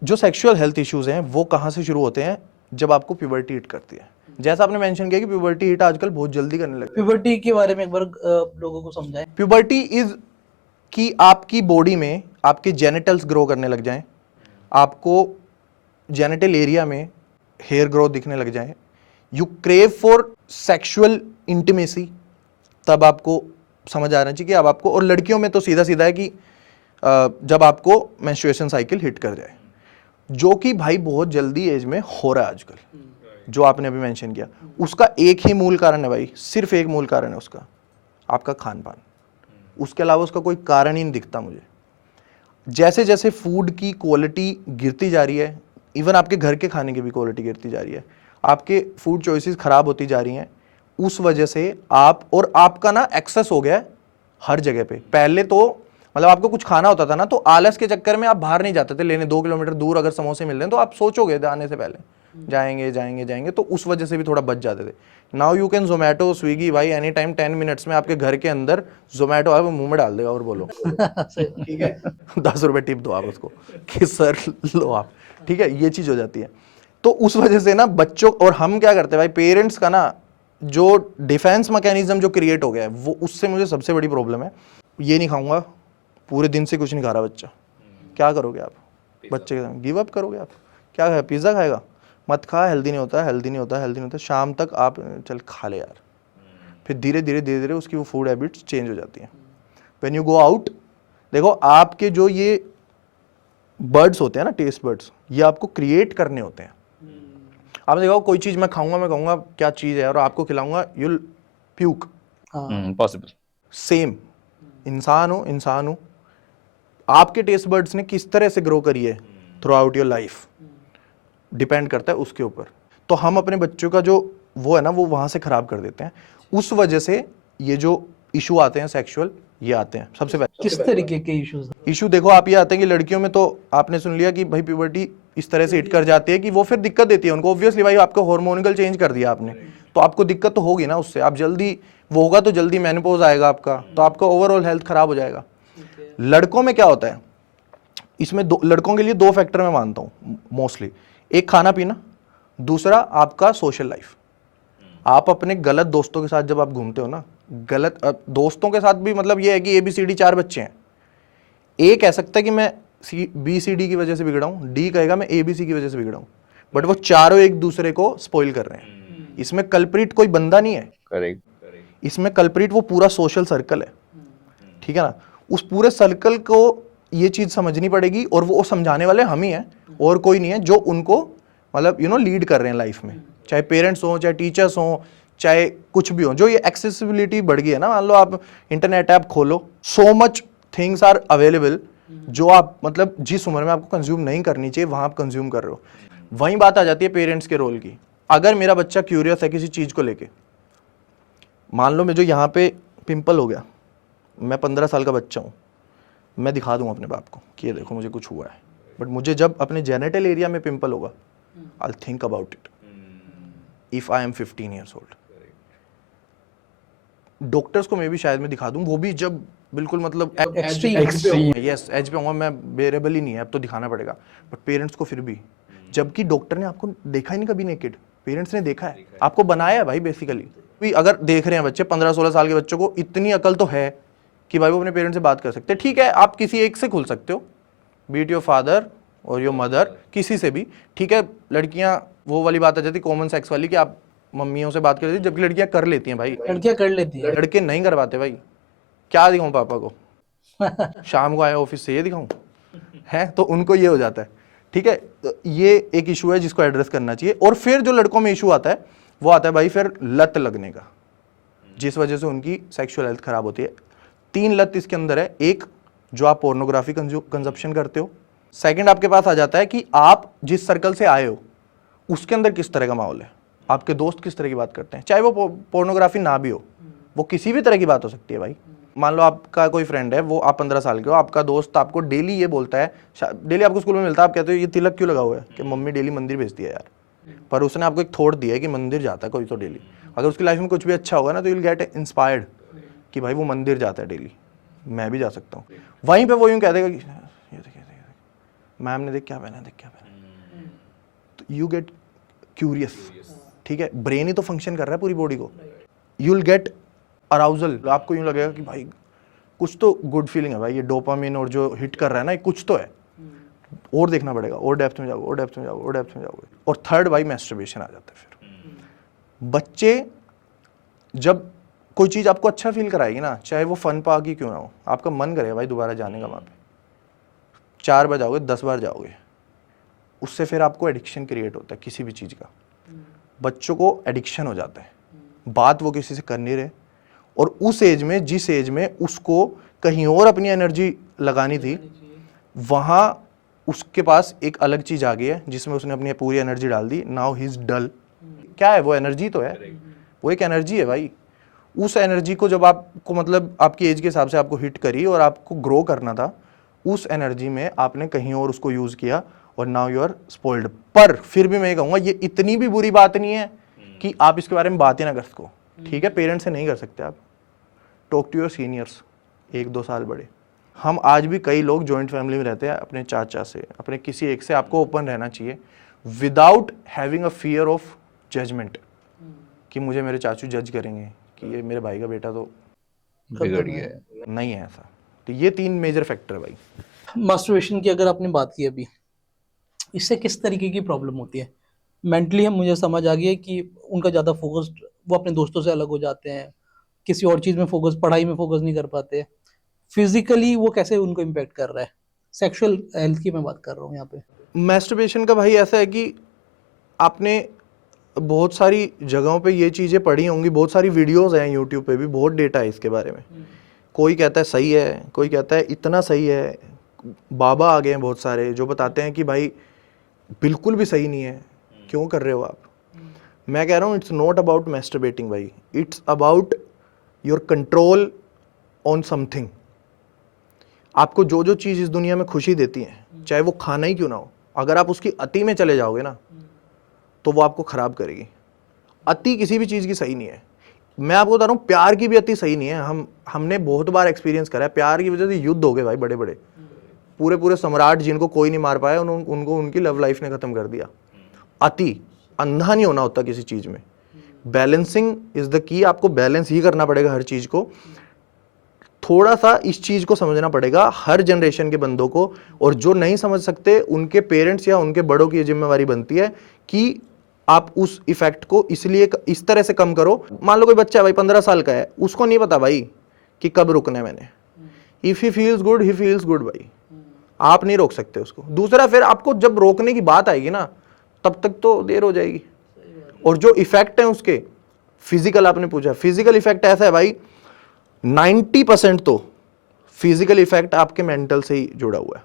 जो सेक्सुअल हेल्थ इश्यूज हैं वो कहाँ से शुरू होते हैं? जब आपको प्यूबर्टी हिट करती है। जैसा आपने मेंशन किया कि प्यूबर्टी हिट आजकल बहुत जल्दी करने लगे। प्यूबर्टी के बारे में एक बार लोगों को समझाएं। प्यूबर्टी इज कि आपकी बॉडी में आपके जेनिटल्स ग्रो करने लग जाएं, आपको जेनिटल एरिया में हेयर ग्रोथ दिखने लग जाए, you crave for sexual intimacy, तब आपको समझ आ रहा चाहिए कि अब आपको, और लड़कियों में तो सीधा सीधा है कि जब आपको मेंस्ट्रुएशन साइकिल हिट कर जाए, जो कि भाई बहुत जल्दी एज में हो रहा है आजकल, जो आपने अभी मेंशन किया। उसका एक ही मूल कारण है भाई, सिर्फ एक मूल कारण है उसका, आपका खान पान। उसके अलावा उसका कोई कारण ही नहीं दिखता मुझे। जैसे जैसे फूड की क्वालिटी गिरती जा रही है, इवन आपके घर के खाने की भी क्वालिटी गिरती जा रही है, आपके फूड चॉइसेस खराब होती जा रही हैं, उस वजह से आप और आपका ना एक्सेस हो गया है हर जगह पे। पहले तो मतलब आपको कुछ खाना होता था ना तो आलस के चक्कर में आप बाहर नहीं जाते थे लेने। 2 किलोमीटर दूर अगर समोसे मिल रहे हैं तो आप सोचोगे आने से पहले जाएंगे जाएंगे जाएंगे, तो उस वजह से भी थोड़ा बच जाते थे। Now you can Zomato Swiggy भाई एनी टाइम 10 मिनट्स में आपके घर के अंदर जोमेटो है वो मुंह में डाल देगा और बोलो ठीक है 10 रुपए टिप दो आप उसको कि सर लो आप, ठीक है, ये चीज हो जाती है। तो उस वजह से ना बच्चों, और हम क्या करते हैं भाई, पेरेंट्स का ना जो डिफेंस मैकेनिज्म जो क्रिएट हो गया है वो, उससे मुझे सबसे बड़ी प्रॉब्लम है। ये नहीं खाऊंगा, पूरे दिन से कुछ नहीं खा रहा बच्चा, क्या करोगे आप बच्चे के साथ? गिव अप करोगे आप? क्या खाएगा? पिज्जा खाएगा? मत खा, हेल्दी नहीं होता, हेल्दी नहीं होता, हेल्दी नहीं होता। शाम तक आप चल खा ले यार, फिर धीरे धीरे उसकी वो फूड हैबिट्स चेंज हो जाती हैं। व्हेन यू गो आउट, देखो आपके जो ये बर्ड्स होते हैं ना, टेस्ट बर्ड्स, ये आपको क्रिएट करने होते हैं। आपने देखो कोई चीज मैं खाऊंगा, मैं कहूंगा क्या चीज है और आपको खिलाऊंगा, यूल प्यूक। पॉसिबल। सेम इंसान हो, आपके टेस्ट बर्ड्स ने किस तरह से ग्रो करी है through out your life, depend करता है उसके ऊपर। तो हम अपने बच्चों का जो वो है ना वो वहां से खराब कर देते हैं। उस वजह से ये जो इशू आते हैं सेक्सुअल, ये आते हैं सबसे पहले। किस तरीके के इश्यूज? इशू देखो आप ये आते हैं कि लड़कियों में तो आपने सुन लिया कि भाई प्यूबर्टी इस तरह से हिट कर जाती है कि वो फिर दिक्कत देती है उनको। ऑब्वियसली भाई आपका हार्मोनिकल चेंज कर दिया आपने, तो आपको दिक्कत तो होगी ना उससे। आप जल्दी वो होगा तो जल्दी मेनोपॉज आएगा आपका, तो आपका ओवरऑल हेल्थ खराब हो जाएगा। लड़कों में क्या होता है, इसमें लड़कों के लिए 2 फैक्टर मैं मानता हूँ मोस्टली। एक खाना पीना, दूसरा आपका सोशल लाइफ। आप अपने गलत दोस्तों के साथ जब आप घूमते हो ना, गलत दोस्तों के साथ भी मतलब ये है कि ABCD 4 बच्चे हैं। ए कह सकता है कि मैं BCD की वजह से बिगड़ा हूं, डी कहेगा मैं ABC की वजह से बिगड़ा हूं, बट वो चारों एक दूसरे को स्पॉइल कर रहे हैं। इसमें कल्प्रिट कोई बंदा नहीं है, करेक्ट। इसमें कल्प्रिट वो पूरा सोशल सर्कल है, ठीक है ना। उस पूरे सर्कल को ये चीज समझनी पड़ेगी, और वो समझाने वाले हम ही हैं और कोई नहीं है, जो उनको मतलब लीड कर रहे हैं लाइफ में। चाहे पेरेंट्स हो, चाहे टीचर्स हो, चाहे कुछ भी हो। जो ये एक्सेसिबिलिटी बढ़ गई है ना, मान लो आप इंटरनेट ऐप खोलो, so much things are available जो आप मतलब जिस उम्र में आपको कंज्यूम नहीं करनी चाहिए वहां आप कंज्यूम कर रहे हो। वहीं बात आ जाती है पेरेंट्स के रोल की। अगर मेरा बच्चा क्यूरियस है किसी चीज को लेके, मान लो मुझे यहाँ पे पिंपल हो गया, मैं 15 साल का बच्चा हूँ, मैं दिखा दूंगा अपने बाप को कि ये देखो मुझे कुछ हुआ है, बट मुझे जब अपने जेनिटल एरिया में पिंपल होगा, आई think about it if I am 15 years old। Doctors को मैं भी शायद मैं दिखा दूं, वो भी जब बिल्कुल मतलब Extreme। यस एज पे होगा, मैं बेरेबल ही नहीं है, अब तो दिखाना पड़ेगा। बट पेरेंट्स को फिर भी, जबकि डॉक्टर ने आपको देखा ही नहीं कभी नेकेड, पेरेंट्स ने देखा है, आपको बनाया है भाई बेसिकली। भी अगर देख रहे हैं बच्चे 15-16 साल के बच्चों को, इतनी अकल तो है कि भाई वो अपने पेरेंट्स से बात कर सकते हैं। ठीक है, आप किसी एक से खुल सकते हो, बीट योर फादर और योर मदर, किसी से भी, ठीक है। लड़कियां वो वाली बात आ जाती है कॉमन सेक्स वाली कि आप मम्मियों से बात कर लेती है, जबकि लड़कियां कर लेती हैं भाई, लड़कियां कर लेती हैं, लड़के नहीं कर पाते भाई। क्या दिखाऊं पापा को शाम को आया ऑफिस से ये दिखाऊं है, तो उनको ये हो जाता है, ठीक है। तो ये एक इशू है जिसको एड्रेस करना चाहिए। और फिर जो लड़कों में इशू आता है वो आता है भाई फिर लत लगने का, जिस वजह से उनकी सेक्सुअल हेल्थ खराब होती है। 3 लत इसके अंदर है। एक, जो आप पोर्नोग्राफी कंजप्शन करते हो। सेकंड, आपके पास आ जाता है कि आप जिस सर्कल से आए हो उसके अंदर किस तरह का माहौल है, आपके दोस्त किस तरह की बात करते हैं, चाहे वो पोर्नोग्राफी ना भी हो, वो किसी भी तरह की बात हो सकती है भाई। मान लो आपका कोई फ्रेंड है, वो आप 15 साल के हो, आपका दोस्त आपको डेली ये बोलता है, डेली आपको स्कूल में मिलता है, आप कहते हो ये तिलक क्यों लगा हुआ है, कि मम्मी डेली मंदिर भेजती है यार, पर उसने आपको एक थॉट दिया है कि मंदिर जाता है कोई तो डेली। अगर उसकी लाइफ में कुछ भी अच्छा होगा ना तो यू विल गेट इंस्पायर्ड कि भाई वो मंदिर जाता है डेली, मैं भी जा सकता हूँ। वहीं पे वो यूँ कह देगा कि ये देख मैम ने देख क्या पहना, देख क्या पहना, तो यू गेट क्यूरियस, ठीक है। ब्रेन ही तो फंक्शन कर रहा है पूरी बॉडी को, यू विल गेट अराउजल। आपको यूँ लगेगा कि भाई कुछ तो गुड फीलिंग है भाई, ये डोपामिन और जो हिट कर रहा है ना, ये कुछ तो है, और देखना पड़ेगा, और डेप्थ में जाओगे, और डेप्थ में जाओगे, और डेप्थ में जाओगे। और थर्ड भाई मैस्टरबेशन आ जाता है। फिर बच्चे जब कोई चीज़ आपको अच्छा फील कराएगी ना, चाहे वो फन पार्क ही क्यों ना हो, आपका मन करेगा भाई दोबारा जाने का वहाँ पे। 4 बार जाओगे, 10 बार जाओगे, उससे फिर आपको एडिक्शन क्रिएट होता है किसी भी चीज़ का। बच्चों को एडिक्शन हो जाता है, बात वो किसी से कर नहीं रहे, और उस एज में, जिस एज में उसको कहीं और अपनी एनर्जी लगानी थी, वहाँ उसके पास एक अलग चीज़ आ गई है जिसमें उसने अपनी पूरी एनर्जी डाल दी। नाउ ही इज डल, क्या है वो? एनर्जी तो है, वो एक एनर्जी है भाई। उस एनर्जी को जब आपको मतलब आपकी एज के हिसाब से आपको हिट करी और आपको ग्रो करना था, उस एनर्जी में आपने कहीं और उसको यूज किया और नाउ यू आर स्पॉइल्ड। पर फिर भी मैं कहूंगा ये इतनी भी बुरी बात नहीं है कि आप इसके बारे में बात ही ना कर सको। ठीक है, पेरेंट्स से नहीं कर सकते आप, टॉक टू योर सीनियर्स, 1-2 साल बड़े। हम आज भी कई लोग जॉइंट फैमिली में रहते हैं, अपने चाचा से, अपने किसी एक से आपको ओपन रहना चाहिए without having a fear of judgement कि मुझे मेरे चाचू जज करेंगे कि ये मेरे भाई का बेटा तो बिगड़ गया है। नहीं है ऐसा। तो ये 3 मेजर फैक्टर है भाई। मास्टरबेशन की अगर आपने बात की अभी, इससे किस तरीके की प्रॉब्लम होती है? मेंटली हम मुझे समझ आ गया कि उनका ज़्यादा फोकस, वो अपने दोस्तों से अलग हो जाते हैं, किसी और चीज़ में फोकस, पढ़ाई में फोकस नहीं कर पाते। फिजिकली वो कैसे उनको इम्पेक्ट कर रहा है? सेक्सुअल हेल्थ की मैं बात कर रहा हूँ यहाँ पे। मैस्टरबेशन का भाई ऐसा है कि आपने बहुत सारी जगहों पे ये चीज़ें पढ़ी होंगी, बहुत सारी वीडियोस हैं यूट्यूब पे भी, बहुत डेटा है इसके बारे में। कोई कहता है सही है, कोई कहता है इतना सही है। बाबा आ गए हैं बहुत सारे जो बताते हैं कि भाई बिल्कुल भी सही नहीं है, क्यों कर रहे हो आप। मैं कह रहा हूँ इट्स नॉट अबाउट मैस्टरबेटिंग भाई, it's about your control on something. आपको जो जो चीज़ इस दुनिया में खुशी देती है, चाहे वो खाना ही क्यों ना हो, अगर आप उसकी अति में चले जाओगे ना तो वो आपको खराब करेगी। अति किसी भी चीज़ की सही नहीं है। मैं आपको बता रहा हूँ प्यार की भी अति सही नहीं है। हमने बहुत बार एक्सपीरियंस करा है, प्यार की वजह से युद्ध हो गए भाई बड़े बड़े, पूरे पूरे सम्राट जिनको कोई नहीं मार पाया उनको उनकी लव लाइफ ने खत्म कर दिया। अति, अंधा नहीं होना होता किसी चीज़ में। Balancing is the key. आपको बैलेंस ही करना पड़ेगा हर चीज़ को। थोड़ा सा इस चीज़ को समझना पड़ेगा हर जनरेशन के बंदों को, और जो नहीं समझ सकते उनके पेरेंट्स या उनके बड़ों की जिम्मेवारी बनती है कि आप उस इफेक्ट को इसलिए इस तरह से कम करो। मान लो कोई बच्चा है भाई 15 साल का है, उसको नहीं पता भाई कि कब रुकना है मैंने। If he feels good he feels good भाई, आप नहीं रोक सकते उसको। दूसरा, फिर आपको जब रोकने की बात आएगी ना तब तक तो देर हो जाएगी। और जो इफेक्ट है उसके फिजिकल, आपने पूछा फिजिकल इफेक्ट ऐसा है भाई, 90% तो फिजिकल इफेक्ट आपके मेंटल से ही जुड़ा हुआ है।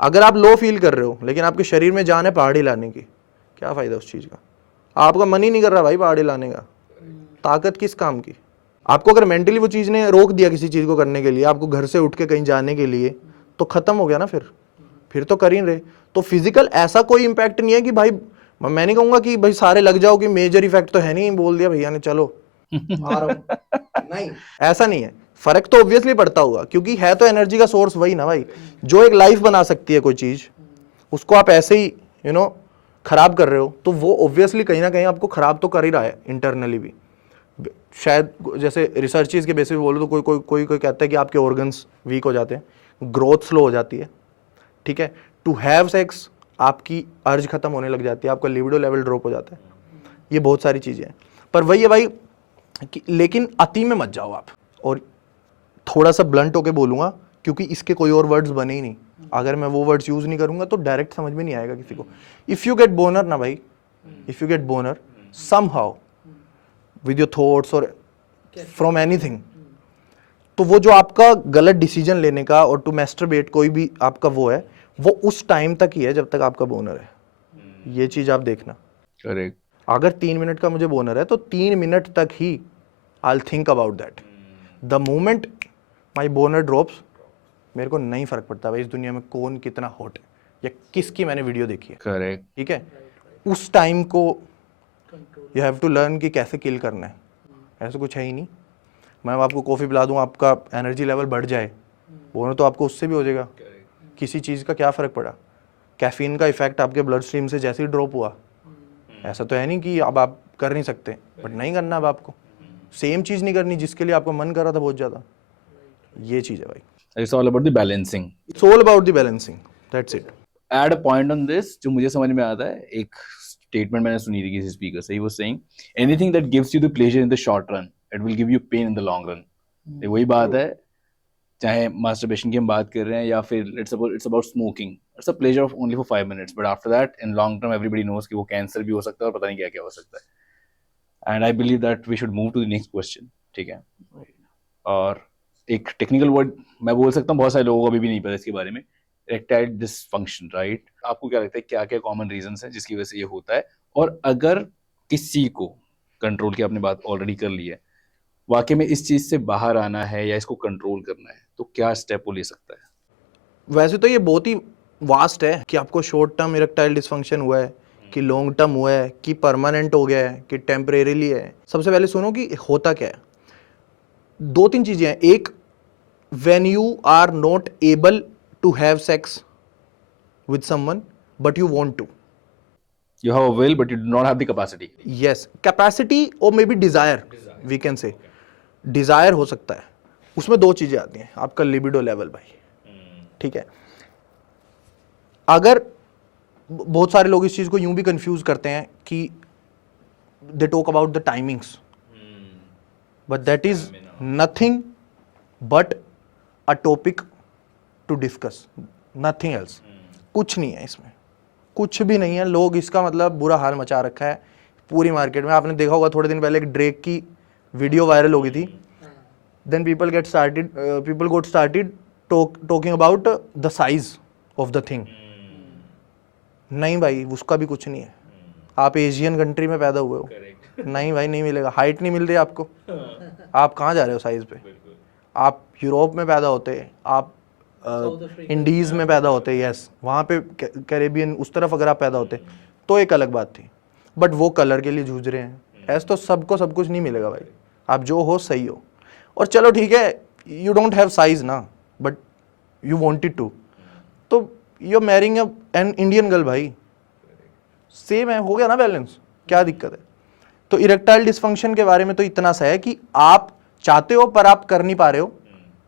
अगर आप लो फील कर रहे हो लेकिन आपके शरीर में जान है पहाड़ी लाने की, क्या फायदा उस चीज का? आपका मन ही नहीं कर रहा भाई पहाड़ी लाने का, ताकत किस काम की? आपको अगर मेंटली वो चीज ने रोक दिया किसी चीज को करने के लिए, आपको घर से उठ के कहीं जाने के लिए, तो खत्म हो गया ना। फिर तो कर ही रहे। तो फिजिकल ऐसा कोई इंपैक्ट नहीं है कि भाई, मैं नहीं कहूंगा कि भाई सारे लग जाओ कि मेजर इफेक्ट तो है नहीं, बोल दिया भैया ने चलो आ रहा हूं। नहीं, ऐसा नहीं है। फर्क तो ऑब्वियसली पड़ता होगा, क्योंकि है तो एनर्जी का सोर्स वही ना भाई। जो एक लाइफ बना सकती है कोई चीज, उसको आप ऐसे ही खराब कर रहे हो, तो वो ऑब्वियसली कहीं ना कहीं आपको खराब तो कर ही रहा है इंटरनली भी। शायद जैसे रिसर्चेस के बेसिस पे बोलो तो कोई कहता है कि आपके ऑर्गन्स वीक हो जाते हैं, ग्रोथ स्लो हो जाती है, ठीक है, टू हैव सेक्स आपकी अर्ज खत्म होने लग जाती है, आपका लिबिडो लेवल ड्रॉप हो जाता है। ये बहुत सारी चीजें हैं। पर वही है भाई कि लेकिन अति में मत जाओ आप। और थोड़ा सा ब्लंट होके बोलूंगा क्योंकि इसके कोई और वर्ड्स बने ही नहीं, अगर मैं वो वर्ड्स यूज नहीं करूंगा तो डायरेक्ट समझ में नहीं आएगा किसी को। इफ यू गेट बोनर ना भाई, if you get बोनर somehow with your thoughts और फ्रॉम एनीथिंग, तो वो जो आपका गलत डिसीजन लेने का और टू मैस्टरबेट कोई भी आपका वो है, वो उस टाइम तक ही है जब तक आपका बोनर है। ये चीज आप देखना। करेक्ट। अगर 3 मिनट का मुझे बोनर है तो 3 मिनट तक ही I think about that. The moment my boner drops, मेरे को नहीं फर्क पड़ता भाई इस दुनिया में कौन कितना हॉट है या किसकी मैंने वीडियो देखी है। करेक्ट। ठीक है, उस टाइम को यू हैव टू लर्न कि कैसे किल करना है। ऐसा कुछ है ही नहीं। मैं आपको कॉफ़ी पिला दूँ, आपका एनर्जी लेवल बढ़ जाए, बोनर तो आपको उससे भी हो जाएगा। किसी चीज़ का क्या फ़र्क पड़ा? कैफीन का इफेक्ट आपके ब्लड स्ट्रीम से जैसे ही ड्रॉप हुआ, ऐसा तो है नहीं कि अब आप कर नहीं सकते, बट नहीं करना अब आपको। सेम चीज़ नहीं करनी जिसके लिए आपका मन कर रहा था बहुत ज़्यादा। ये चीज़ है भाई। It's all about the balancing. It's all about the balancing. That's it. Add a point on this जो मुझे समझ में आता है। एक स्टेटमेंट मैंने सुनी थी किसी स्पीकर से, he was saying anything that gives you the pleasure in the short run, it will give you pain in the long run. ये वही बात है, चाहे masturbation की हम बात कर रहे हैं या फिर it's about smoking. It's a pleasure of only for 5 minutes, but after that in long term everybody knows कि वो कैंसर भी हो सकता है और पता नहीं क्या क्या हो सकता है। And I believe that we should move to the next question. ठीक है, और एक टेक्निकल वर्ड मैं बोल सकता हूँ, बहुत सारे लोगों को अभी भी नहीं पता इसके बारे में, इरेक्टाइल डिसफंक्शन, राइट? आपको क्या लगता है क्या क्या कॉमन रीजंस हैं जिसकी वजह से ये होता है? और अगर किसी को कंट्रोल की आपने बात ऑलरेडी कर ली है, वाकई में इस चीज से बाहर आना है या इसको कंट्रोल करना है, तो क्या स्टेप वो ले सकता है? वैसे तो ये बहुत ही वास्ट है कि आपको शॉर्ट टर्म इरेक्टाइल डिसफंक्शन हुआ है, कि लॉन्ग टर्म हुआ है, कि परमानेंट हो गया है, कि टेम्परेरीली है। सबसे पहले सुनो कि होता क्या है। 2-3 चीजें हैं। एक, when you are not able to have sex with someone but you want to. You have a will but you do not have the capacity. Yes, capacity or maybe desire, we can say. Desire हो सकता है। उसमें 2 चीजें आती हैं। आपका libido level भाई, ठीक है। अगर बहुत सारे लोग इस चीज को यूं भी कंफ्यूज करते हैं कि they talk about the timings, but that is nothing but a topic to discuss, nothing else. कुछ नहीं है इसमें, कुछ भी नहीं है। लोग इसका मतलब बुरा हाल मचा रखा है पूरी मार्केट में। आपने देखा होगा थोड़े दिन पहले एक ड्रेक की वीडियो वायरल हो गई थी। Then people got started talking about the size of the thing. नहीं भाई, उसका भी कुछ नहीं है। आप एशियन कंट्री में पैदा हुए हो, नहीं भाई नहीं मिलेगा। हाइट नहीं मिल रही आपको, आप कहाँ जा रहे हो साइज पे? आप यूरोप में पैदा होते, आप इंडीज में पैदा होते, यस, वहाँ पे कैरेबियन उस तरफ अगर आप पैदा होते तो एक अलग बात थी। बट वो कलर के लिए जूझ रहे हैं। ऐसे तो सबको सब कुछ नहीं मिलेगा भाई। आप जो हो सही हो। और चलो ठीक है, यू डोंट हैव साइज ना, बट यू वांटेड टू, तो you are marrying an Indian girl भाई, सेम है, हो गया ना बैलेंस, क्या दिक्कत है? तो इरेक्टाइल डिसफंक्शन के बारे में तो इतना सा है कि आप चाहते हो पर आप कर नहीं पा रहे हो,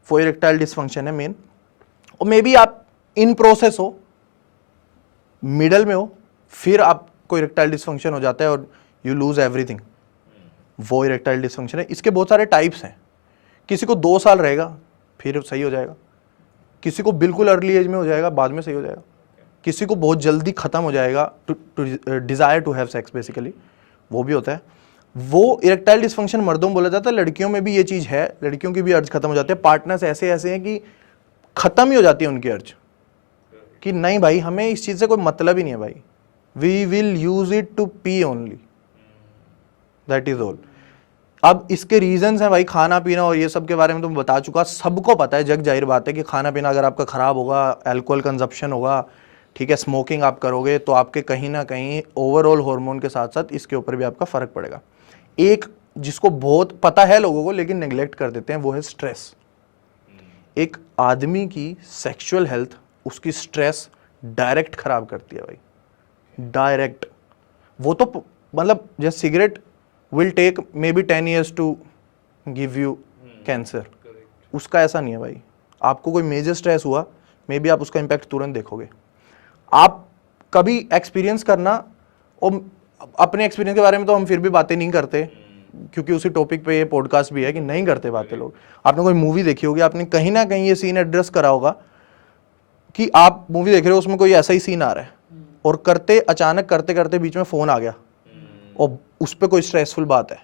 वो इरेक्टाइल डिसफंक्शन है मेन। और मे बी आप इन प्रोसेस हो, मिडल में हो, फिर आपको इरेक्टाइल डिसफंक्शन हो जाता है और यू लूज एवरीथिंग, वो इरेक्टाइल डिसफंक्शन है। इसके बहुत सारे टाइप्स हैं। किसी को 2 साल रहेगा फिर सही हो जाएगा, किसी को बिल्कुल अर्ली एज में हो जाएगा बाद में सही हो जाएगा, किसी को बहुत जल्दी खत्म हो जाएगा, desire to have sex basically, वो भी होता है। वो इरेक्टाइल डिसफंक्शन मर्दों में बोला जाता है, लड़कियों में भी ये चीज़ है, लड़कियों की भी अर्ज खत्म हो जाती है। पार्टनर्स ऐसे ऐसे हैं कि खत्म ही हो जाती है उनकी अर्ज, कि नहीं भाई हमें इस चीज़ से कोई मतलब ही नहीं है भाई, we will use it to pee only, that is all. अब इसके रीजंस हैं भाई, खाना पीना और ये सब के बारे में तो मैं बता चुका, सबको पता है, जग जाहिर बात है कि खाना पीना अगर आपका खराब होगा, अल्कोहल कंजप्शन होगा, ठीक है, स्मोकिंग आप करोगे, तो आपके कहीं ना कहीं ओवरऑल हार्मोन के साथ साथ इसके ऊपर भी आपका फर्क पड़ेगा। एक जिसको बहुत पता है लोगों को लेकिन नेग्लेक्ट कर देते हैं, वो है स्ट्रेस। एक आदमी की सेक्सुअल हेल्थ उसकी स्ट्रेस डायरेक्ट खराब करती है भाई, डायरेक्ट। वो तो मतलब जैसे cigarette will take maybe 10 years to give you cancer, उसका ऐसा नहीं है भाई। आपको कोई मेजर स्ट्रेस हुआ, मे बी आप उसका इम्पैक्ट तुरंत देखोगे। आप कभी एक्सपीरियंस करना, और अपने एक्सपीरियंस के बारे में तो हम फिर भी बातें नहीं करते क्योंकि उसी टॉपिक पे ये पॉडकास्ट भी है कि नहीं करते बातें लोग। आपने कोई मूवी देखी होगी, आपने कहीं ना कहीं ये सीन एड्रेस करा होगा कि आप मूवी देख रहे हो, उसमें कोई ऐसा ही सीन आ रहा है और अचानक करते करते बीच में फ़ोन आ गया और उस पर कोई स्ट्रेसफुल बात है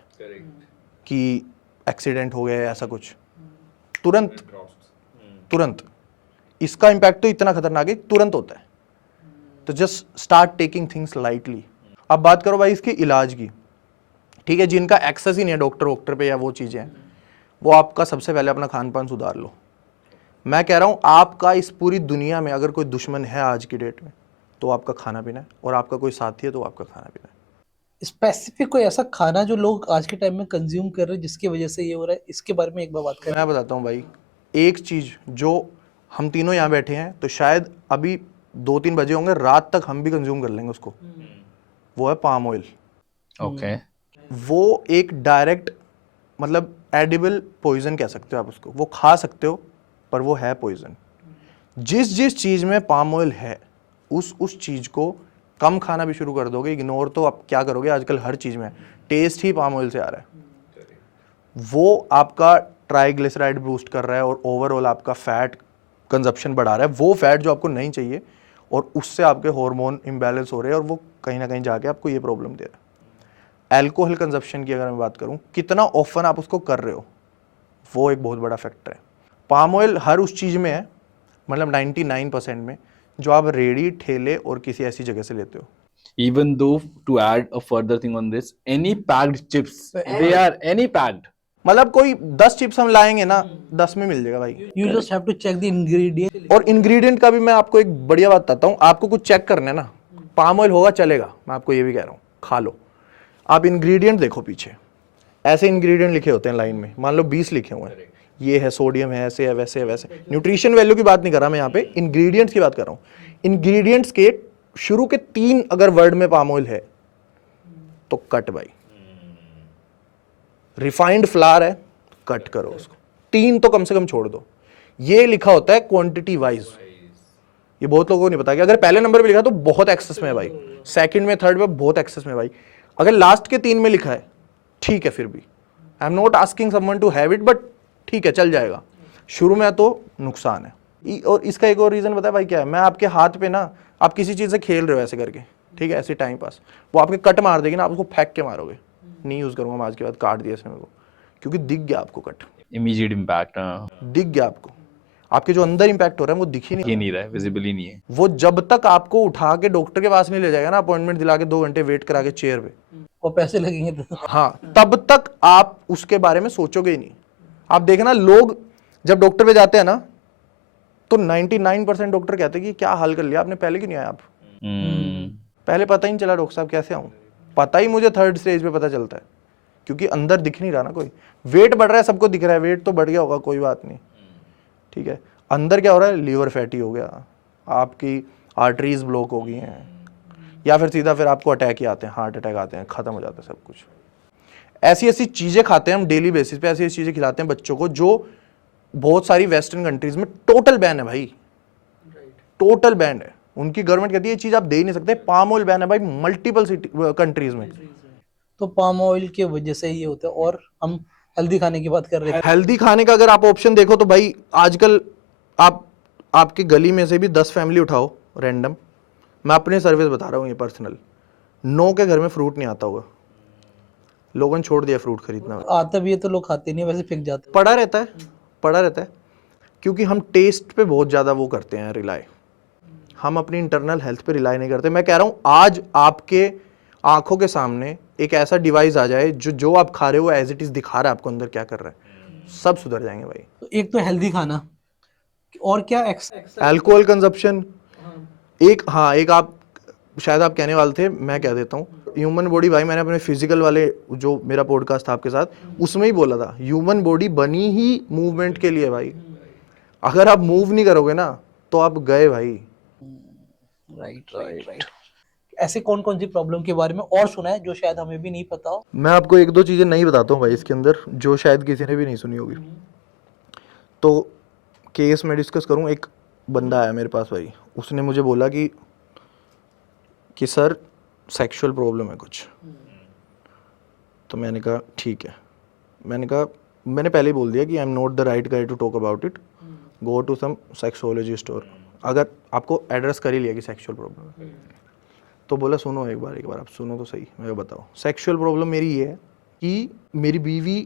कि एक्सीडेंट हो गया है, ऐसा कुछ, तुरंत इसका इम्पैक्ट तो इतना खतरनाक है, तुरंत होता है। तो just start taking things lightly. अब बात करो भाई इसके इलाज की, ठीक है, जिनका एक्सेस ही नहीं है डॉक्टर पे या वो चीज़ें हैं, वो आपका सबसे पहले अपना खान पान सुधार लो। मैं कह रहा हूँ आपका इस पूरी दुनिया में अगर कोई दुश्मन है आज की डेट में तो आपका खाना पीना है, और आपका कोई साथी है तो आपका खाना पीना है। स्पेसिफिक कोई ऐसा खाना जो लोग आज के टाइम में कंज्यूम कर रहे हैं जिसकी वजह से ये हो रहा है, इसके बारे में एक बार बात करें। मैं बताता हूँ भाई, एक चीज़ जो हम तीनों यहाँ बैठे हैं तो शायद अभी 2-3 बजे होंगे, रात तक हम भी कंज्यूम कर लेंगे उसको, वो है पाम ऑयल। ओके, वो एक डायरेक्ट मतलब एडिबल पॉइजन कह सकते हो आप उसको, वो खा सकते हो पर वो है पॉइजन। जिस चीज़ में पाम ऑयल है उस चीज़ को कम खाना भी शुरू कर दोगे, इग्नोर तो आप क्या करोगे, आजकल हर चीज़ में टेस्ट ही पाम ऑयल से आ रहा है। वो आपका ट्राइग्लिसराइड बूस्ट कर रहा है और ओवरऑल आपका फैट कंजप्शन बढ़ा रहा है, वो फैट जो आपको नहीं चाहिए, और उससे आपके हार्मोन इम्बैलेंस हो रहे हैं और वो कहीं ना कहीं जाके आपको ये प्रॉब्लम दे रहा है। अल्कोहल कंजप्शन की अगर मैं बात करूं, कितना ऑफन आप उसको कर रहे हो, वो एक बहुत बड़ा फैक्टर है। पाम ऑयल हर उस चीज़ में है, मतलब 99% में, जो आप रेडी, ठेले और किसी ऐसी जगह से लेते हो। Even though, to add a further thing on this, any packed chips, they are any packed. मतलब कोई 10 चिप्स हम लाएंगे ना, 10 में मिल जाएगा भाई। You just have to check the ingredient. और इंग्रेडिएंट का भी मैं आपको एक बढ़िया बात बताता हूँ, आपको कुछ चेक करना है ना, पाम ऑयल होगा चलेगा, मैं आपको ये भी कह रहा हूँ, खा लो। आप इंग्रेडिएंट देखो पीछे, ऐसे इंग्रेडिएंट लिखे होते हैं लाइन में, मान लो 20 लिखे हुए हैं, ये है, सोडियम है, ऐसे है, वैसे है, वैसे। न्यूट्रिशन वैल्यू की बात नहीं कर रहा मैं यहाँ पे, इंग्रेडिएंट्स की बात कर रहा हूँ। इंग्रेडिएंट्स के शुरू के 3 अगर वर्ड में पाम ऑयल है तो कट भाई। रिफाइंड फ्लावर है, कट करो उसको, 3 तो कम से कम छोड़ दो। ये लिखा होता है क्वांटिटी वाइज, ये बहुत लोगों को नहीं पता कि अगर पहले नंबर पे लिखा तो बहुत एक्सेस में है भाई, सेकंड में, थर्ड में बहुत एक्सेस में है भाई। अगर लास्ट के 3 में लिखा है ठीक है, फिर भी I am not asking someone to have it, but ठीक है चल जाएगा। शुरू में तो नुकसान है। और इसका एक और रीजन पता है भाई क्या है, मैं आपके हाथ पे ना, आप किसी चीज से खेल रहे हो ऐसे करके, ठीक है, ऐसे टाइम पास, वो आपके कट मार देगी ना, आप उसको फेंक के मारोगे। नहीं यूज करूंगा मैं आज के बाद, काट दिया इसने मेरे को, क्योंकि दिख गया आपको कट, Immediate impact, दिख गया आपको, आपके जो अंदर इंपैक्ट हो रहा है वो दिख ही ये नहीं, नहीं रहा है, विजिबल ही नहीं है। वो जब तक आपको उठा के डॉक्टर के पास नहीं ले जाएगा ना, अपॉइंटमेंट दिला के 2 घंटे वेट करा के चेयर पे, और पैसे लगेंगे तो। हाँ, तब तक आप उसके बारे में सोचोगे ही नहीं। आप देखना, लोग जब डॉक्टर पे जाते हैं ना, तो 99% डॉक्टर कहते हैं कि क्या हाल कर लिया आपने, पहले क्यों नहीं आया आप? पहले पता ही नहीं चला डॉक्टर साहब कैसे आऊं, पता ही मुझे 3rd स्टेज पे पता चलता है, क्योंकि अंदर दिख नहीं रहा ना कोई। वेट बढ़ रहा है, सबको दिख रहा है, वेट तो बढ़ गया होगा, कोई बात नहीं, ठीक है। अंदर क्या हो रहा है, लीवर फैटी हो गया, आपकी आर्टरीज ब्लॉक हो गई हैं, या फिर सीधा फिर आपको अटैक ही आते हैं, हार्ट अटैक आते हैं, खत्म हो जाता है सब कुछ। ऐसी ऐसी चीजें खाते हैं हम डेली बेसिस पे, ऐसी ऐसी चीजें खिलाते हैं बच्चों को जो बहुत सारी वेस्टर्न कंट्रीज में टोटल बैन है भाई, टोटल बैन है। उनकी गवर्नमेंट कहती है ये चीज आप दे ही नहीं सकते। पाम ऑयल बैन है भाई मल्टीपल कंट्रीज में। तो पाम ऑयल की वजह से ये होता है। और हम हेल्दी खाने की बात कर रहे हैं। हेल्दी खाने का अगर आप ऑप्शन देखो तो भाई आजकल आपके गली में से भी 10 फैमिली उठाओ रैंडम, मैं अपने सर्विस बता रहा हूँ ये पर्सनल, 9 के घर में फ्रूट नहीं आता होगा। लोगों ने छोड़ दिया फ्रूट खरीदना, आता भी है तो लोग खाते नहीं, वैसे फेंक जाते हैं। पड़ा रहता है, क्योंकि हम टेस्ट पे बहुत ज़्यादा वो करते हैं रिलाई, हम अपनी इंटरनल हेल्थ पे रिलाई नहीं करते। मैं कह रहा हूँ आज आपके आंखों के सामने एक ऐसा डिवाइस आ जाए जो आप खा रहे हो एज इट इज दिखा रहा है आपको अंदर क्या कर रहा है, सब सुधर जाएंगे भाई। तो एक तो हेल्दी खाना, और क्या अल्कोहल कंजप्शन, एक आप शायद आप कहने वाले थे, मैं कह देता हूँ। ह्यूमन बॉडी भाई, मैंने अपने फिजिकल वाले जो मेरा पॉडकास्ट था आपके साथ, उसमें ही बोला था, ह्यूमन बॉडी बनी ही मूवमेंट के लिए भाई। अगर आप मूव नहीं करोगे ना तो आप गए भाई। राइट। ऐसे कौन कौन सी प्रॉब्लम के बारे में और सुना है जो शायद हमें भी नहीं पता हो? मैं आपको 1-2 चीजें नहीं बताता हूँ भाई इसके अंदर, जो शायद किसी ने भी नहीं सुनी होगी। तो केस में डिस्कस करूँ, एक बंदा आया मेरे पास भाई, उसने मुझे बोला कि सर सेक्सुअल प्रॉब्लम है कुछ। तो मैंने कहा ठीक है, मैंने पहले ही बोल दिया कि I am not the right guy to talk about it, go to some sexology store. अगर आपको एड्रेस कर ही लिया कि सेक्सुअल प्रॉब्लम है, तो बोला सुनो एक बार आप सुनो तो सही, मैं बताओ। सेक्सुअल प्रॉब्लम मेरी ये है कि मेरी बीवी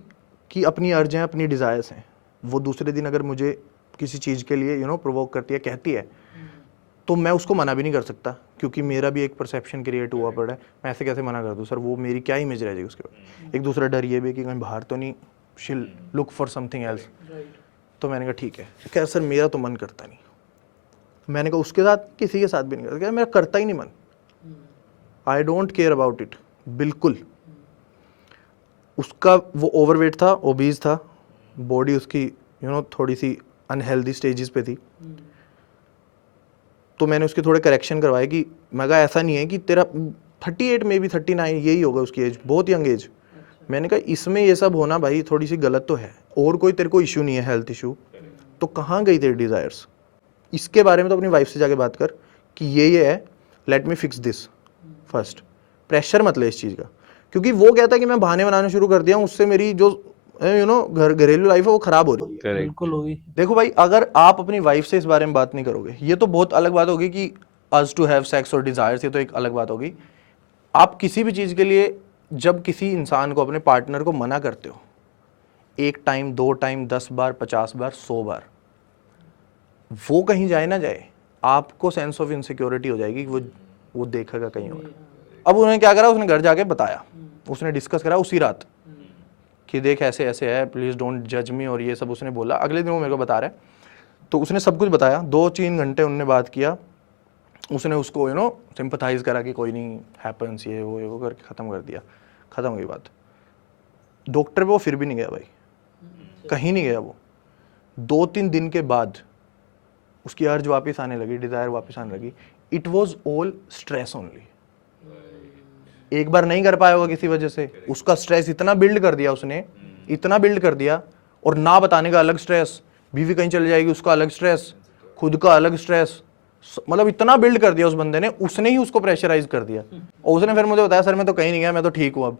की अपनी अर्ज हैं, अपनी डिज़ायर्स हैं, वो दूसरे दिन अगर मुझे किसी चीज़ के लिए प्रोवोक करती है, कहती है, तो मैं उसको मना भी नहीं कर सकता, क्योंकि मेरा भी एक परसेप्शन क्रिएट हुआ पड़ा है। मैं ऐसे कैसे मना कर दूँ सर, वो मेरी क्या इमेज रह जाएगी उसके बाद। एक दूसरा डर ये भी कि कहीं बाहर तो नहीं, शील लुक फॉर समथिंग एल्स। तो मैंने कहा ठीक है, क्या सर मेरा तो मन करता नहीं। मैंने कहा उसके साथ किसी के साथ भी नहीं करता, क्या मेरा करता ही नहीं मन, I don't care about it बिल्कुल। उसका वो ओवरवेट था, ओबीज था, बॉडी उसकी थोड़ी सी अनहेल्दी स्टेजेस पे थी। तो मैंने उसके थोड़े करेक्शन करवाए कि मैं कहा ऐसा नहीं है कि तेरा 38 में भी 39 यही होगा उसकी एज, बहुत यंग एज। मैंने कहा इसमें ये सब होना भाई थोड़ी सी गलत तो है, और कोई तेरे को इशू नहीं है हेल्थ इशू, तो कहाँ गई तेरी डिज़ायर्स? इसके बारे में तो अपनी वाइफ से जाके बात कर कि ये है, let me fix this first. Pressure मत ले इस चीज़ का, क्योंकि वो कहता है कि मैं बहाने बनाना शुरू कर दिया, उससे मेरी जो घरेलू लाइफ है वो खराब हो रही है। बिल्कुल होगी। देखो भाई, अगर आप अपनी वाइफ से इस बारे में बात नहीं करोगे, ये तो बहुत अलग बात होगी कि अस टू हैव सेक्स और डिजायर्स, ये तो एक अलग बात होगी। आप किसी भी चीज़ के लिए जब किसी इंसान को, अपने पार्टनर को मना करते हो, 1 टाइम 2 टाइम 10 बार 50 बार 100 बार, वो कहीं जाए ना जाए, आपको सेंस ऑफ इनसिक्योरिटी हो जाएगी कि वो देखेगा कहीं और। अब उन्होंने क्या करा, उसने घर जाके बताया, उसने डिस्कस करा उसी रात कि देख ऐसे ऐसे है, प्लीज डोंट जज मी, और ये सब उसने बोला। अगले दिन वो मेरे को बता रहा है, तो उसने सब कुछ बताया। 2-3 घंटे उन्होंने बात किया, उसने उसको सिंपथाइज करा कि कोई नहीं, हैपेंस, ये वो करके खत्म कर दिया। खत्म हुई बात। डॉक्टर पे वो फिर भी नहीं गया भाई, कहीं नहीं गया वो। 2-3 दिन के बाद उसकी अर्ज वापस आने लगी, डिजायर वापस आने लगी। It was all stress only. एक बार नहीं कर पाया होगा किसी वजह से, उसका स्ट्रेस इतना बिल्ड कर दिया उसने, इतना बिल्ड कर दिया, और ना बताने का अलग स्ट्रेस, बीवी कहीं चली जाएगी उसका अलग स्ट्रेस, खुद का अलग स्ट्रेस, मतलब इतना बिल्ड कर दिया उस बंदे ने, उसने ही उसको प्रेशराइज कर दिया। और उसने फिर मुझे बताया, सर मैं तो कहीं नहीं गया, मैं तो ठीक हूँ अब।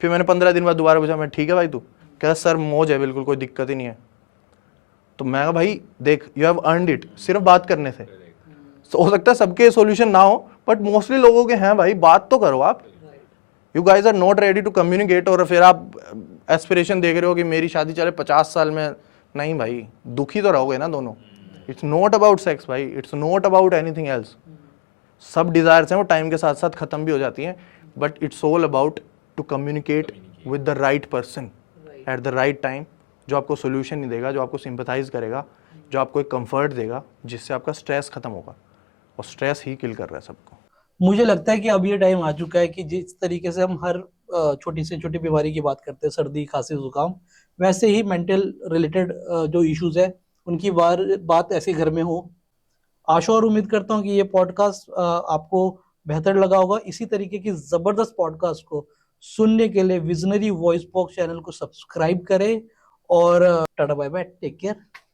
फिर मैंने 15 दिन बाद दोबारा पूछा, मैं ठीक है भाई, तू क्या? सर मौज है बिल्कुल, कोई दिक्कत ही नहीं है। तो मैं कहा भाई देख, यू हैव अर्नड इट, सिर्फ बात करने से। हो सकता है सबके सोल्यूशन ना हो, बट मोस्टली लोगों के हैं भाई, बात तो करो आप। You guys are not ready to communicate, और फिर आप एस्पिरेशन देख रहे हो कि मेरी शादी चले 50 साल में। नहीं भाई, दुखी तो रहोगे ना दोनों। इट्स नॉट अबाउट सेक्स भाई, it's not about anything else. सब डिजायर्स हैं वो टाइम के साथ साथ खत्म भी हो जाती हैं, but it's all about to communicate with the right person at the right time, जो आपको सोल्यूशन नहीं देगा, जो आपको सिंपथाइज करेगा, जो आपको एक कंफर्ट देगा, जिससे आपका स्ट्रेस खत्म होगा। और स्ट्रेस ही किल कर रहा है सबको। मुझे लगता है कि अब ये टाइम आ चुका है कि जिस तरीके से हम हर छोटी से छोटी बीमारी की बात करते हैं, सर्दी खांसी जुकाम, वैसे ही मेंटल रिलेटेड जो इश्यूज है उनकी बात ऐसे घर में हो। आशा और उम्मीद करता हूँ कि ये पॉडकास्ट आपको बेहतर लगा होगा। इसी तरीके की जबरदस्त पॉडकास्ट को सुनने के लिए विजनरी वॉइस बॉक्स चैनल को सब्सक्राइब करें, और tata bye bye, take care.